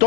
تو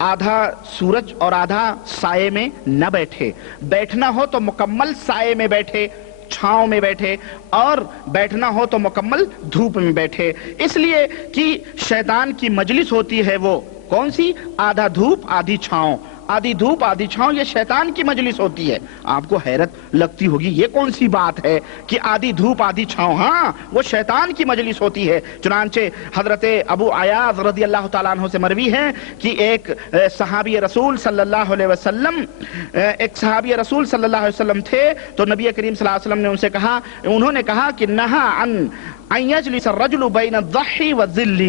آدھا سورج اور آدھا سائے میں نہ بیٹھے، بیٹھنا ہو تو مکمل سائے میں بیٹھے، چھاؤں میں بیٹھے، اور بیٹھنا ہو تو مکمل دھوپ میں بیٹھے، اس لیے کہ شیطان کی مجلس ہوتی ہے وہ کون سی؟ آدھا دھوپ آدھی چھاؤں، آدھی دھوپ آدھی چھاؤں، یہ شیطان کی مجلس ہوتی ہے۔ آپ کو حیرت لگتی ہوگی یہ کون سی بات ہے کہ آدھی دھوپ آدھی چھاؤں؟ ہاں، وہ شیطان کی مجلس ہوتی ہے۔ چنانچہ حضرت ابو عیاض رضی اللہ تعالیٰ عنہ سے مروی ہے کہ ایک صحابی رسول صلی اللہ علیہ وسلم تھے، تو نبی کریم صلی اللہ علیہ وسلم نے ان سے کہا، انہوں نے کہا کہ نہا ان یجلس الرجل بین الضحی والظل،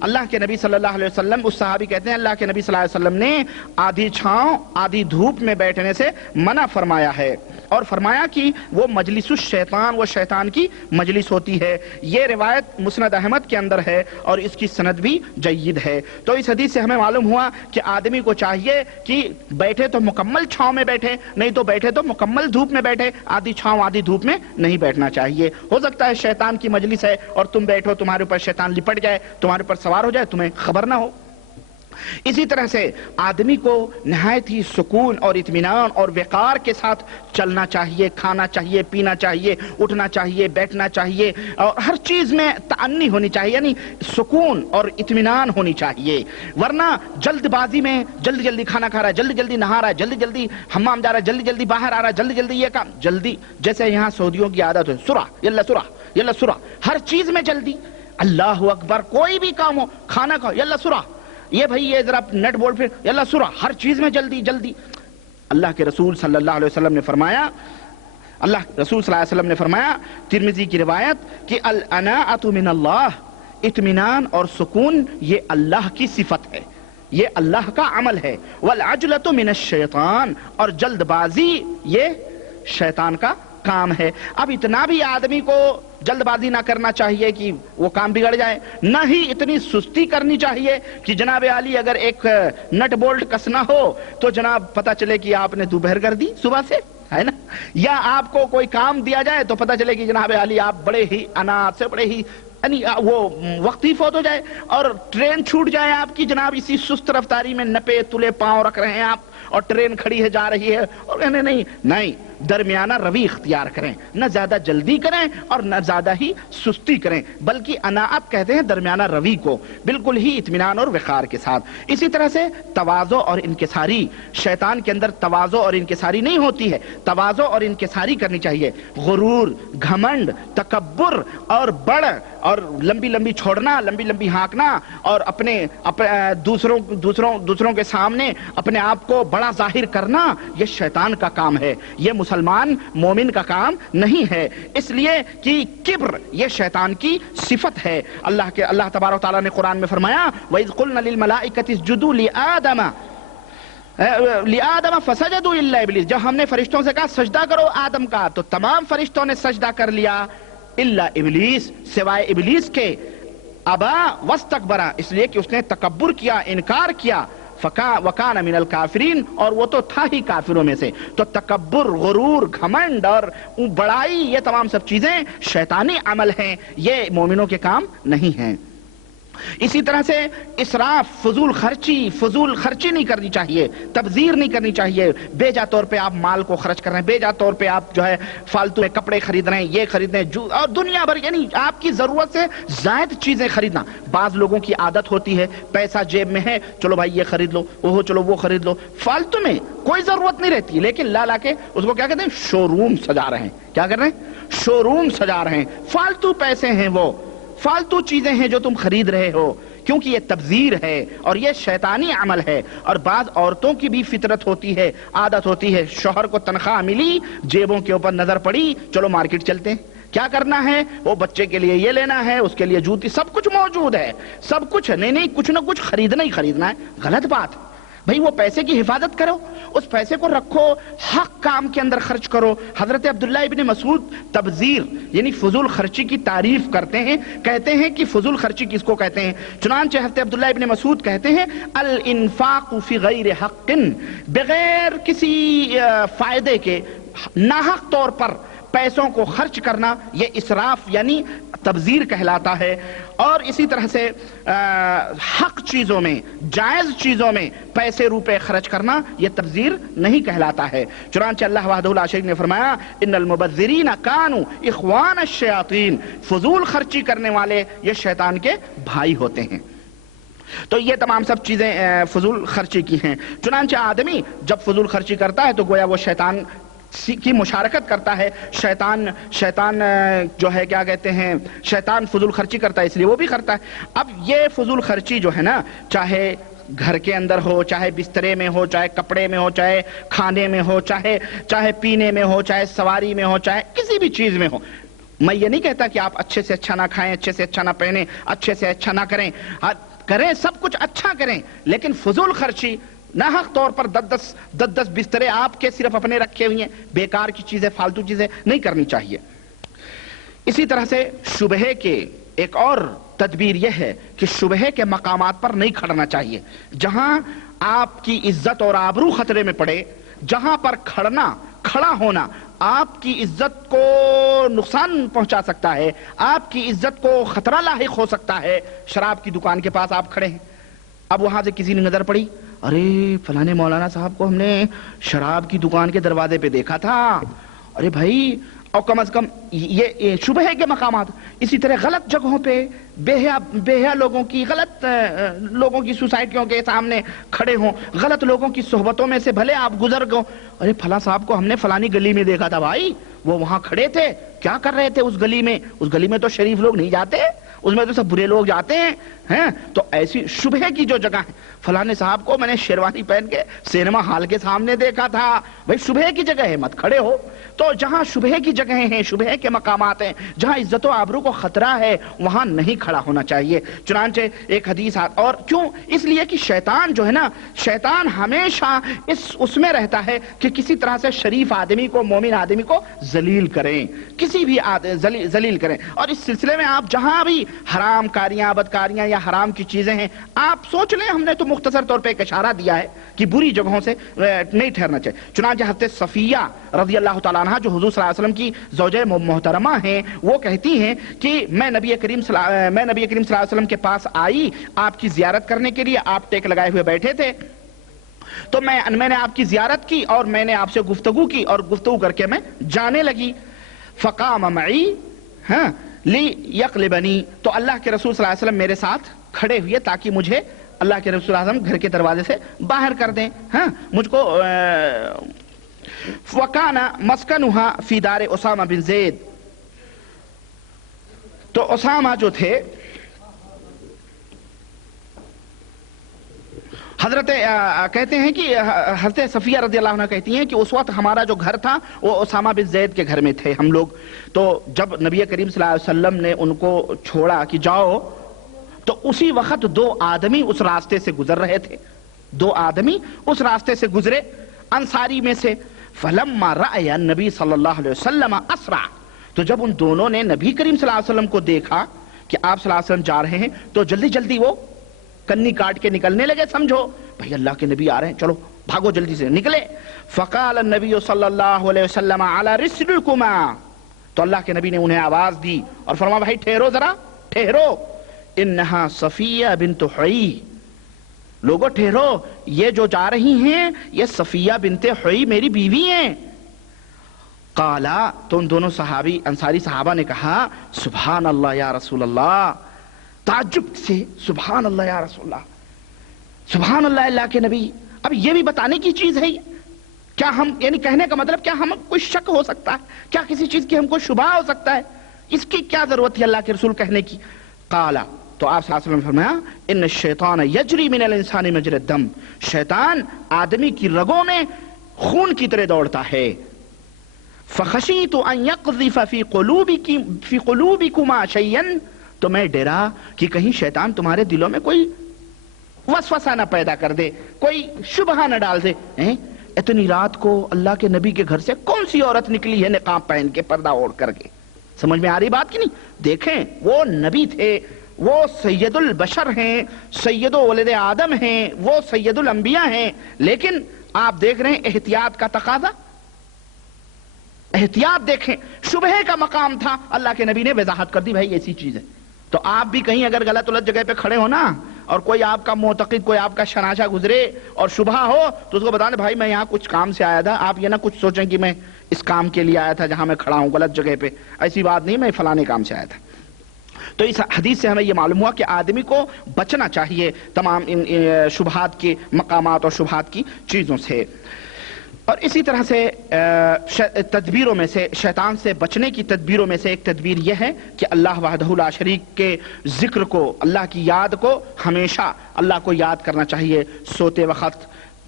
اللہ کے نبی صلی اللہ علیہ وسلم، اس صحابی کہتے ہیں اللہ کے نبی صلی اللہ علیہ وسلم نے آدھی چھاؤں آدھی دھوپ میں بیٹھنے سے منع فرمایا ہے، اور فرمایا کہ وہ مجلس الشیطان، وہ شیطان کی مجلس ہوتی ہے۔ یہ روایت مسند احمد کے اندر ہے اور اس کی سند بھی جید ہے۔ تو اس حدیث سے ہمیں معلوم ہوا کہ آدمی کو چاہیے کہ بیٹھے تو مکمل چھاؤں میں بیٹھے، نہیں تو بیٹھے تو مکمل دھوپ میں بیٹھے، آدھی چھاؤں آدھی دھوپ میں نہیں بیٹھنا چاہیے۔ ہو سکتا ہے شیطان کی مجلس ہے اور تم بیٹھو، تمہارے اوپر شیطان لپٹ جائے، تمہارے اوپر سوار ہو جائے، تمہیں خبر نہ ہو۔ اسی طرح سے آدمی کو نہایت ہی سکون اور اطمینان اور وقار کے ساتھ چلنا چاہیے، کھانا چاہیے، پینا چاہیے، اٹھنا چاہیے، بیٹھنا چاہیے، اور ہر چیز میں تأنی ہونی چاہیے، یعنی سکون اور اطمینان ہونی چاہیے۔ ورنہ جلد بازی میں جلدی جلدی کھانا کھا رہا ہے، جلدی جلدی نہا رہا ہے، جلدی جلدی حمام جا رہا ہے، جلدی جلدی باہر آ رہا ہے، جلدی جلدی یہ کام، جلدی، جیسے یہاں سعودیوں کی عادت ہے، سرعہ یلا سرعہ یلا سرعہ، ہر چیز میں جلدی۔ اللہ اکبر، کوئی بھی کام ہو، کھانا کھاؤ یلا سرعہ، یہ بھائی یہ ذرا نیٹ بولڈ پھر یلا سرعہ، ہر چیز میں جلدی جلدی۔ اللہ کے رسول صلی اللہ علیہ وسلم نے فرمایا، اللہ رسول صلی اللہ علیہ وسلم نے فرمایا، ترمذی کی روایت، کہ الاناۃ من اللہ، اطمینان اور سکون یہ اللہ کی صفت ہے، یہ اللہ کا عمل ہے۔ والعجلۃ من الشیطان، اور جلد بازی یہ شیطان کا کام ہے۔ اب اتنا بھی آدمی کو جلد بازی نہ کرنا چاہیے کہ وہ کام بگڑ جائے، نہ ہی اتنی سستی کرنی چاہیے کہ جناب عالی اگر ایک نٹ بولٹ کسنا ہو تو جناب پتہ چلے کہ آپ نے دوپہر کر دی صبح سے، ہے نا، یا آپ کو کوئی کام دیا جائے تو پتہ چلے کہ جناب عالی آپ بڑے ہی انات سے، بڑے ہی یعنی وہ وقتی فوت ہو جائے، اور ٹرین چھوٹ جائے آپ کی، جناب اسی سست رفتاری میں نپے تلے پاؤں رکھ رہے ہیں آپ، اور ٹرین کھڑی ہے جا رہی ہے، اور کہنے نہیں درمیانہ روی اختیار کریں، نہ زیادہ جلدی کریں اور نہ زیادہ ہی سستی کریں، بلکہ اناعت کہتے ہیں درمیانہ روی کو، بالکل ہی اطمینان اور وقار کے ساتھ۔ اسی طرح سے تواضع اور انکساری، شیطان کے اندر تواضع اور انکساری نہیں ہوتی ہے، تواضع اور انکساری کرنی چاہیے۔ غرور، گھمنڈ، تکبر اور بڑ اور لمبی لمبی چھوڑنا، لمبی لمبی ہانکنا، اور اپنے دوسروں کے سامنے اپنے آپ کو بڑا ظاہر کرنا، یہ شیطان کا کام ہے، یہ مسلمان مومن کا کام نہیں ہے، اس لیے کہ کبر یہ شیطان کی صفت ہے۔ اللہ تبارک و تعالیٰ نے قرآن میں فرمایا، وَإِذْ قُلْنَا لِلْمَلَائِكَةِ اسْجُدُوا لِآدَمَ فَسَجَدُوا إِلَّا إِبْلِيسَ، جب ہم نے فرشتوں سے کہا سجدہ کرو آدم کا، تو تمام فرشتوں نے سجدہ کر لیا، الا ابلیس، سوائے ابلیس کے، ابا واستکبر، اس لیے کہ اس نے تکبر کیا، انکار کیا، وَكَانَ مِنَ الْكَافِرِينَ، اور وہ تو تھا ہی کافروں میں سے۔ تو تکبر، غرور، گھمنڈ اور بڑائی، یہ تمام سب چیزیں شیطانی عمل ہیں، یہ مومنوں کے کام نہیں ہیں۔ اسی طرح سے اسراف، فضول خرچی نہیں کرنی چاہیے، تبذیر نہیں کرنی چاہیے، بے جا طور پہ آپ مال کو خرچ کر رہے ہیں، بے جا طور پہ آپ جو ہے فالتو میں کپڑے خرید رہے ہیں، یہ خرید رہے ہیں، اور دنیا بھر یعنی آپ کی ضرورت سے زائد چیزیں خریدنا۔ بعض لوگوں کی عادت ہوتی ہے، پیسہ جیب میں ہے، چلو بھائی یہ خرید لو، وہ چلو وہ خرید لو، فالتو میں کوئی ضرورت نہیں رہتی، لیکن لا کے اس کو کیا کہتے ہیں، شو روم سجا رہے ہیں۔ کیا کر رہے ہیں؟ شو روم سجا رہے ہیں، فالتو پیسے ہیں، وہ فالتو چیزیں ہیں جو تم خرید رہے ہو، کیونکہ یہ تبذیر ہے اور یہ شیطانی عمل ہے۔ اور بعض عورتوں کی بھی فطرت ہوتی ہے، عادت ہوتی ہے، شوہر کو تنخواہ ملی، جیبوں کے اوپر نظر پڑی، چلو مارکیٹ چلتے ہیں، کیا کرنا ہے، وہ بچے کے لیے یہ لینا ہے، اس کے لیے جوتی، سب کچھ موجود ہے، سب کچھ، نہیں کچھ نہ کچھ خریدنا ہی خریدنا ہے، غلط بات ہے بھائی۔ وہ پیسے کی حفاظت کرو، اس پیسے کو رکھو، حق کام کے اندر خرچ کرو۔ حضرت عبداللہ ابن مسعود تبذیر یعنی فضول خرچی کی تعریف کرتے ہیں، کہتے ہیں کہ فضول خرچی کس کو کہتے ہیں۔ چنانچہ حضرت عبداللہ ابن مسعود کہتے ہیں، الانفاق فی غیر حق، بغیر کسی فائدے کے، ناحق طور پر پیسوں کو خرچ کرنا یہ اسراف یعنی تبذیر کہلاتا ہے. اور اسی طرح سے حق چیزوں میں، جائز چیزوں میں پیسے روپے خرچ کرنا یہ تبذیر نہیں کہلاتا ہے. چنانچہ اللہ وحدہ لا شریک نے فرمایا ان المبذرین کانوا اخوان الشیاطین، فضول خرچی کرنے والے یہ شیطان کے بھائی ہوتے ہیں. تو یہ تمام سب چیزیں فضول خرچی کی ہیں. چنانچہ آدمی جب فضول خرچی کرتا ہے تو گویا وہ شیطان کی مشارکت کرتا ہے. شیطان جو ہے کیا کہتے ہیں، شیطان فضول خرچی کرتا ہے اس لیے وہ بھی کرتا ہے. اب یہ فضول خرچی جو ہے نا، چاہے گھر کے اندر ہو، چاہے بسترے میں ہو، چاہے کپڑے میں ہو، چاہے کھانے میں ہو، چاہے پینے میں ہو، چاہے سواری میں ہو، چاہے کسی بھی چیز میں ہو. میں یہ نہیں کہتا کہ آپ اچھے سے اچھا نہ کھائیں، اچھے سے اچھا نہ پہنیں، اچھے سے اچھا نہ کریں، سب کچھ اچھا کریں، لیکن فضول خرچی ناحق طور پر دس بسترے آپ کے صرف اپنے رکھے ہوئے ہیں، بیکار کی چیزیں، فالتو چیزیں نہیں کرنی چاہیے. اسی طرح سے شبہے کے ایک اور تدبیر یہ ہے کہ شبہے کے مقامات پر نہیں کھڑنا چاہیے. جہاں آپ کی عزت اور آبرو خطرے میں پڑے، جہاں پر کھڑا ہونا آپ کی عزت کو نقصان پہنچا سکتا ہے، آپ کی عزت کو خطرہ لاحق ہو سکتا ہے. شراب کی دکان کے پاس آپ کھڑے ہیں، اب وہاں سے کسی نے نظر پڑی، ارے فلانے مولانا صاحب کو ہم نے شراب کی دکان کے دروازے پہ دیکھا تھا. ارے بھائی، اور کم از کم یہ شبہے کے مقامات. اسی طرح غلط جگہوں پہ بے لوگوں کی، غلط لوگوں کی سوسائٹیوں کے سامنے کھڑے ہوں، غلط لوگوں کی صحبتوں میں سے بھلے آپ گزر گئے. ارے فلاں صاحب کو ہم نے فلانی گلی میں دیکھا تھا. بھائی وہ وہاں کھڑے تھے، کیا کر رہے تھے اس گلی میں؟ اس گلی میں تو شریف لوگ نہیں جاتے، اس میں تو سب برے لوگ جاتے ہیں. تو ایسی شبہے کی جو جگہ ہے، فلانے صاحب کو میں نے شیروانی پہن کے سینما ہال کے سامنے دیکھا تھا. بھائی شبہے کی جگہ ہے، مت کھڑے ہو. تو جہاں شبہے کی جگہیں ہیں، شبہے کے مقامات ہیں، جہاں عزت و آبرو کو خطرہ ہے، وہاں نہیں کھڑا ہونا چاہیے. چنانچہ ایک حدیث اور کیوں؟ اس لیے کہ شیطان جو ہے نا، شیطان ہمیشہ اس میں رہتا ہے کہ کسی طرح سے شریف آدمی کو، مومن آدمی کو ذلیل کریں، کسی بھی ذلیل کریں. اور اس سلسلے میں آپ جہاں بھی حرام کاریاں، بدکاریاں یا حرام کی چیزیں ہیں، آپ سوچ لیں. ہم نے تو مختصر طور پہ ایک اشارہ دیا ہے کہ بری جگہوں سے نہیں ٹھہرنا چاہیے. چنانچہ حضرت صفیہ رضی اللہ تعالیٰ عنہ جو حضور صلی اللہ علیہ وسلم کی زوجہ محترمہ ہیں، وہ کہتی ہیں کہ میں نبی کریم صلی اللہ علیہ وسلم کے پاس آئی آپ کی زیارت کرنے کے لیے. آپ ٹیک لگائے ہوئے بیٹھے تھے، تو میں نے آپ کی زیارت کی اور میں نے آپ سے گفتگو کی، اور گفتگو کر کے میں جانے لگی. فقام معی لیقلبنی، تو اللہ کے رسول صلی اللہ علیہ وسلم میرے ساتھ کھڑے ہوئے تاکہ مجھے اللہ کے رسول صلی اللہ علیہ وسلم گھر کے دروازے سے باہر کر دیں، مجھ کو. وَكَانَ مَسْكَنُهَا فِي دَارِ اسامہ بن زید، تو اسامہ جو تھے، حضرت کہتے ہیں کہ حضرت صفیہ رضی اللہ عنہ کہتی ہیں کہ اس وقت ہمارا جو گھر تھا وہ اسامہ بن زید کے گھر میں تھے ہم لوگ. تو جب نبی کریم صلی اللہ علیہ وسلم نے ان کو چھوڑا کہ جاؤ، تو اسی وقت دو آدمی اس راستے سے گزر رہے تھے، دو آدمی اس راستے سے گزرے انصاری میں سے. فلما رأى النبی صلی اللہ علیہ وسلم اسرع، تو جب ان دونوں نے نبی کریم صلی اللہ علیہ وسلم کو دیکھا کہ آپ صلی اللہ علیہ وسلم جا رہے ہیں، تو جلدی جلدی وہ کنی کاٹ کے نکلنے لگے. سمجھو بھائی اللہ کے نبی آ رہے ہیں، چلو بھاگو جلدی سے نکلے. فقال النبی صلی اللہ علیہ وسلم علی رسلکما، تو اللہ کے نبی نے انہیں آواز دی اور فرمایا بھائی ٹھہرو، ذرا ٹھہرو. انہا صفیہ بنت حیی، لوگوں ٹھہرو، یہ جو جا رہی ہیں یہ صفیہ بنت حیی میری بیوی ہیں. قالا، تو ان دونوں صحابی انصاری صحابہ نے کہا سبحان اللہ یا رسول اللہ، تعجب سے سبحان اللہ یا رسول اللہ، سبحان اللہ اللہ کے نبی. اب یہ بھی بتانے کی چیز ہے کیا؟ ہم یعنی کہنے کا مطلب کیا ہم کوئی شک ہو سکتا ہے؟ کیا کسی چیز کی ہم کو شبہ ہو سکتا ہے؟ اس کی کیا ضرورت تھی اللہ کے رسول کہنے کی؟ قالا، تو آپ صلی اللہ علیہ وسلم نے فرمایا ان الشیطان یجری من الانسان مجری الدم، شیطان آدمی کی رگوں میں خون کی طرح دوڑتا ہے. فخشیت ان یقذف فی قلوبکما شیئا، تو میں ڈرا کہ کہیں شیطان تمہارے دلوں میں کوئی وسوسہ نہ پیدا کر دے، کوئی شبہ نہ ڈال دے. اتنی رات کو اللہ کے نبی کے گھر سے کون سی عورت نکلی ہے نقاب پہن کے، پردہ اوڑھ کر کے؟ سمجھ میں آ رہی بات کی نہیں؟ دیکھیں وہ نبی تھے، وہ سید البشر ہیں، سید ولد آدم ہیں، وہ سید الانبیاء ہیں، لیکن آپ دیکھ رہے ہیں احتیاط کا تقاضا. احتیاط دیکھیں، شبہے کا مقام تھا، اللہ کے نبی نے وضاحت کر دی بھائی ایسی چیز ہے۔ تو آپ بھی کہیں اگر غلط غلط جگہ پہ کھڑے ہو نا، اور کوئی آپ کا معتقد، کوئی آپ کا شناچہ گزرے اور شبہ ہو، تو اس کو بتا دیں بھائی میں یہاں کچھ کام سے آیا تھا، آپ یہ نہ کچھ سوچیں کہ میں اس کام کے لیے آیا تھا جہاں میں کھڑا ہوں غلط جگہ پہ، ایسی بات نہیں، میں فلانے کام سے آیا تھا۔ تو اس حدیث سے ہمیں یہ معلوم ہوا کہ آدمی کو بچنا چاہیے تمام ان شبہات کے مقامات اور شبہات کی چیزوں سے۔ اور اسی طرح سے تدبیروں میں سے، شیطان سے بچنے کی تدبیروں میں سے ایک تدبیر یہ ہے کہ اللہ وحدہ لا شریک کے ذکر کو، اللہ کی یاد کو ہمیشہ اللہ کو یاد کرنا چاہیے، سوتے وقت،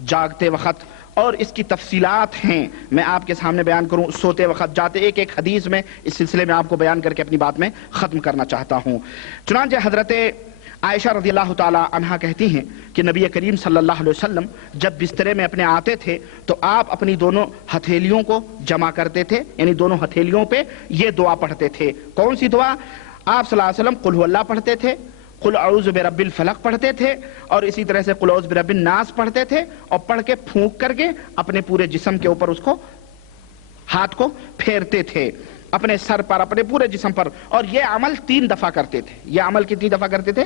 جاگتے وقت۔ اور اس کی تفصیلات ہیں، میں آپ کے سامنے بیان کروں، سوتے وقت، جاتے، ایک ایک حدیث میں اس سلسلے میں آپ کو بیان کر کے اپنی بات میں ختم کرنا چاہتا ہوں۔ چنانچہ حضرت عائشہ رضی اللہ تعالی عنہا کہتی ہیں کہ نبی کریم صلی اللہ علیہ وسلم جب بسترے میں اپنے آتے تھے تو آپ اپنی دونوں ہتھیلیوں کو جمع کرتے تھے، یعنی دونوں ہتھیلیوں پہ یہ دعا پڑھتے تھے۔ کون سی دعا؟ آپ صلی اللہ علیہ وسلم قل هو اللہ پڑھتے تھے، قل اعوذ برب الفلق پڑھتے تھے، اور اسی طرح سے قل اعوذ برب الناس پڑھتے تھے، اور پڑھ کے پھونک کر کے اپنے پورے جسم کے اوپر اس کو، ہاتھ کو پھیرتے تھے، اپنے سر پر، اپنے پورے جسم پر، اور یہ عمل 3 دفعہ کرتے تھے۔ یہ عمل کتنی دفعہ کرتے تھے؟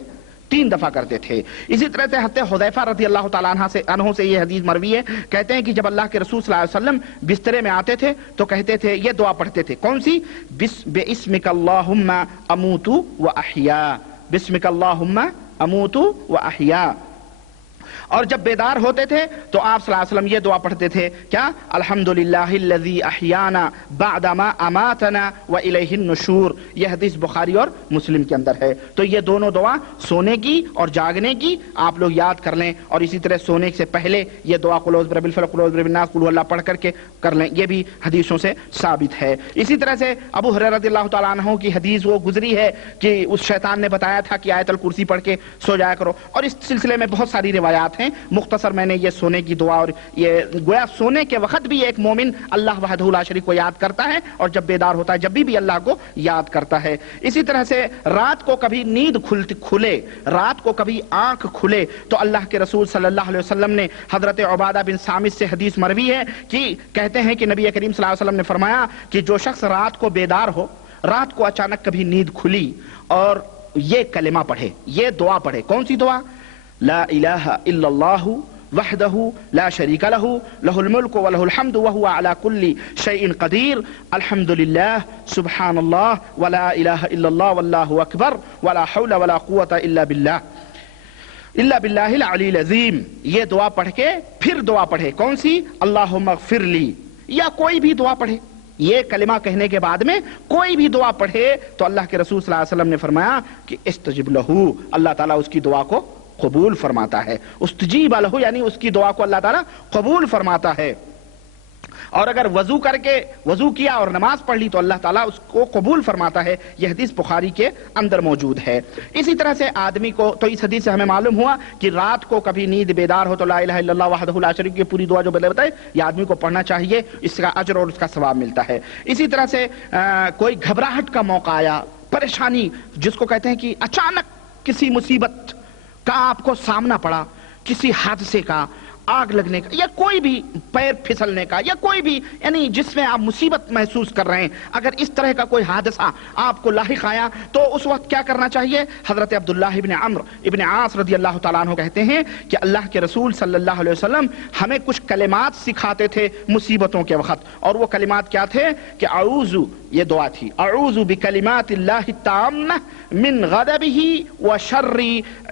3 دفعہ کرتے تھے۔ اسی طرح سے حضرت حذیفہ رضی اللہ تعالیٰ عنہ سے یہ حدیث مروی ہے، کہتے ہیں کہ جب اللہ کے رسول صلی اللہ علیہ وسلم بسترے میں آتے تھے تو کہتے تھے، یہ دعا پڑھتے تھے، کون سی؟ بِاسْمِكَ اللَّهُمَّ أَمُوتُ وَأَحْيَا، بِاسْمِكَ اللَّهُمَّ أَمُوتُ وَأَحْيَا۔ اور جب بیدار ہوتے تھے تو آپ صلی اللہ علیہ وسلم یہ دعا پڑھتے تھے، کیا؟ الحمدللہ الذی احیانا بعد ما اماتنا والیہ النشور۔ یہ حدیث بخاری اور مسلم کے اندر ہے۔ تو یہ دونوں دعا سونے کی اور جاگنے کی آپ لوگ یاد کر لیں، اور اسی طرح سونے سے پہلے یہ دعا قل اعوذ برب الفلق، قل اعوذ برب الناس، قل هو اللہ پڑھ کر کے کر لیں، یہ بھی حدیثوں سے ثابت ہے۔ اسی طرح سے ابو ہریرہ رضی اللہ تعالیٰ عنہ کی حدیث وہ گزری ہے کہ اس شیطان نے بتایا تھا کہ آیت الکرسی پڑھ کے سو جایا کرو، اور اس سلسلے میں بہت ساری روایات ہیں، مختصر میں نے یہ سونے کی دعا، اور یہ گویا سونے کے وقت بھی ایک مومن اللہ وحدہ لا شریک کو یاد کرتا ہے، اور جب بیدار ہوتا ہے جب بھی اللہ کو یاد کرتا ہے۔ اسی طرح سے رات کو کبھی نیند کھلے، رات کو کبھی آنکھ کھلے تو اللہ کے رسول صلی اللہ علیہ وسلم نے حضرت عبادہ بن صامت سے حدیث مروی ہے کہ کہتے ہیں کہ نبی کریم صلی اللہ علیہ وسلم نے فرمایا کہ جو شخص رات کو بیدار ہو، رات کو اچانک کبھی نیند کھلی، اور یہ کلمہ پڑھے، یہ دعا پڑھے، کون سی دعا؟ لا الہ الا اللہ وحدہ لا شریک لہ لہ الملک ولہ الحمد وہو علی کل شیء قدیر، الحمدللہ سبحان اللہ ولا الہ الا اللہ واللہ اکبر ولا حول ولا قوۃ الا باللہ العلی العظیم۔ یہ دعا پڑھ کے پھر دعا پڑھے، کون سی؟ اللہم اغفر لی، یا کوئی بھی دعا پڑھے۔ یہ کلمہ کہنے کے بعد میں کوئی بھی دعا پڑھے تو اللہ کے رسول صلی اللہ علیہ وسلم نے فرمایا کہ استجب لہ، اللہ تعالیٰ اس کی دعا کو قبول فرماتا ہے۔ استجیب لہ یعنی اس کی دعا کو اللہ تعالیٰ قبول فرماتا ہے۔ اور اگر وضو کر کے وضو کیا اور نماز پڑھ لی تو اللہ تعالیٰ اس کو قبول فرماتا ہے۔ یہ حدیث بخاری کے اندر موجود ہے۔ اسی طرح سے آدمی کو، تو اس حدیث سے ہمیں معلوم ہوا کہ رات کو کبھی نیند بیدار ہو تو لا الہ الا اللہ وحدہ لا شریک کی پوری دعا جو میں بتائی یہ آدمی کو پڑھنا چاہیے، اس کا اجر اور اس کا ثواب ملتا ہے۔ اسی طرح سے کوئی گھبراہٹ کا موقع آیا، پریشانی جس کو کہتے ہیں کہ اچانک کسی مصیبت کا آپ کو سامنا پڑا، کسی حادثے کا، آگ لگنے کا، یا کوئی بھی پیر پھسلنے کا، یا کوئی بھی یعنی جس میں آپ مصیبت محسوس کر رہے ہیں، اگر اس طرح کا کوئی حادثہ آپ کو لاحق آیا تو اس وقت کیا کرنا چاہیے؟ حضرت عبداللہ ابن عمرو ابن عاص رضی اللہ تعالیٰ عنہ کہتے ہیں کہ اللہ کے رسول صلی اللہ علیہ وسلم ہمیں کچھ کلمات سکھاتے تھے مصیبتوں کے وقت، اور وہ کلمات کیا تھے کہ اعوذ، یہ دعا تھی، اعوذ بکلمات اللہ التامہ من غضبہ وشر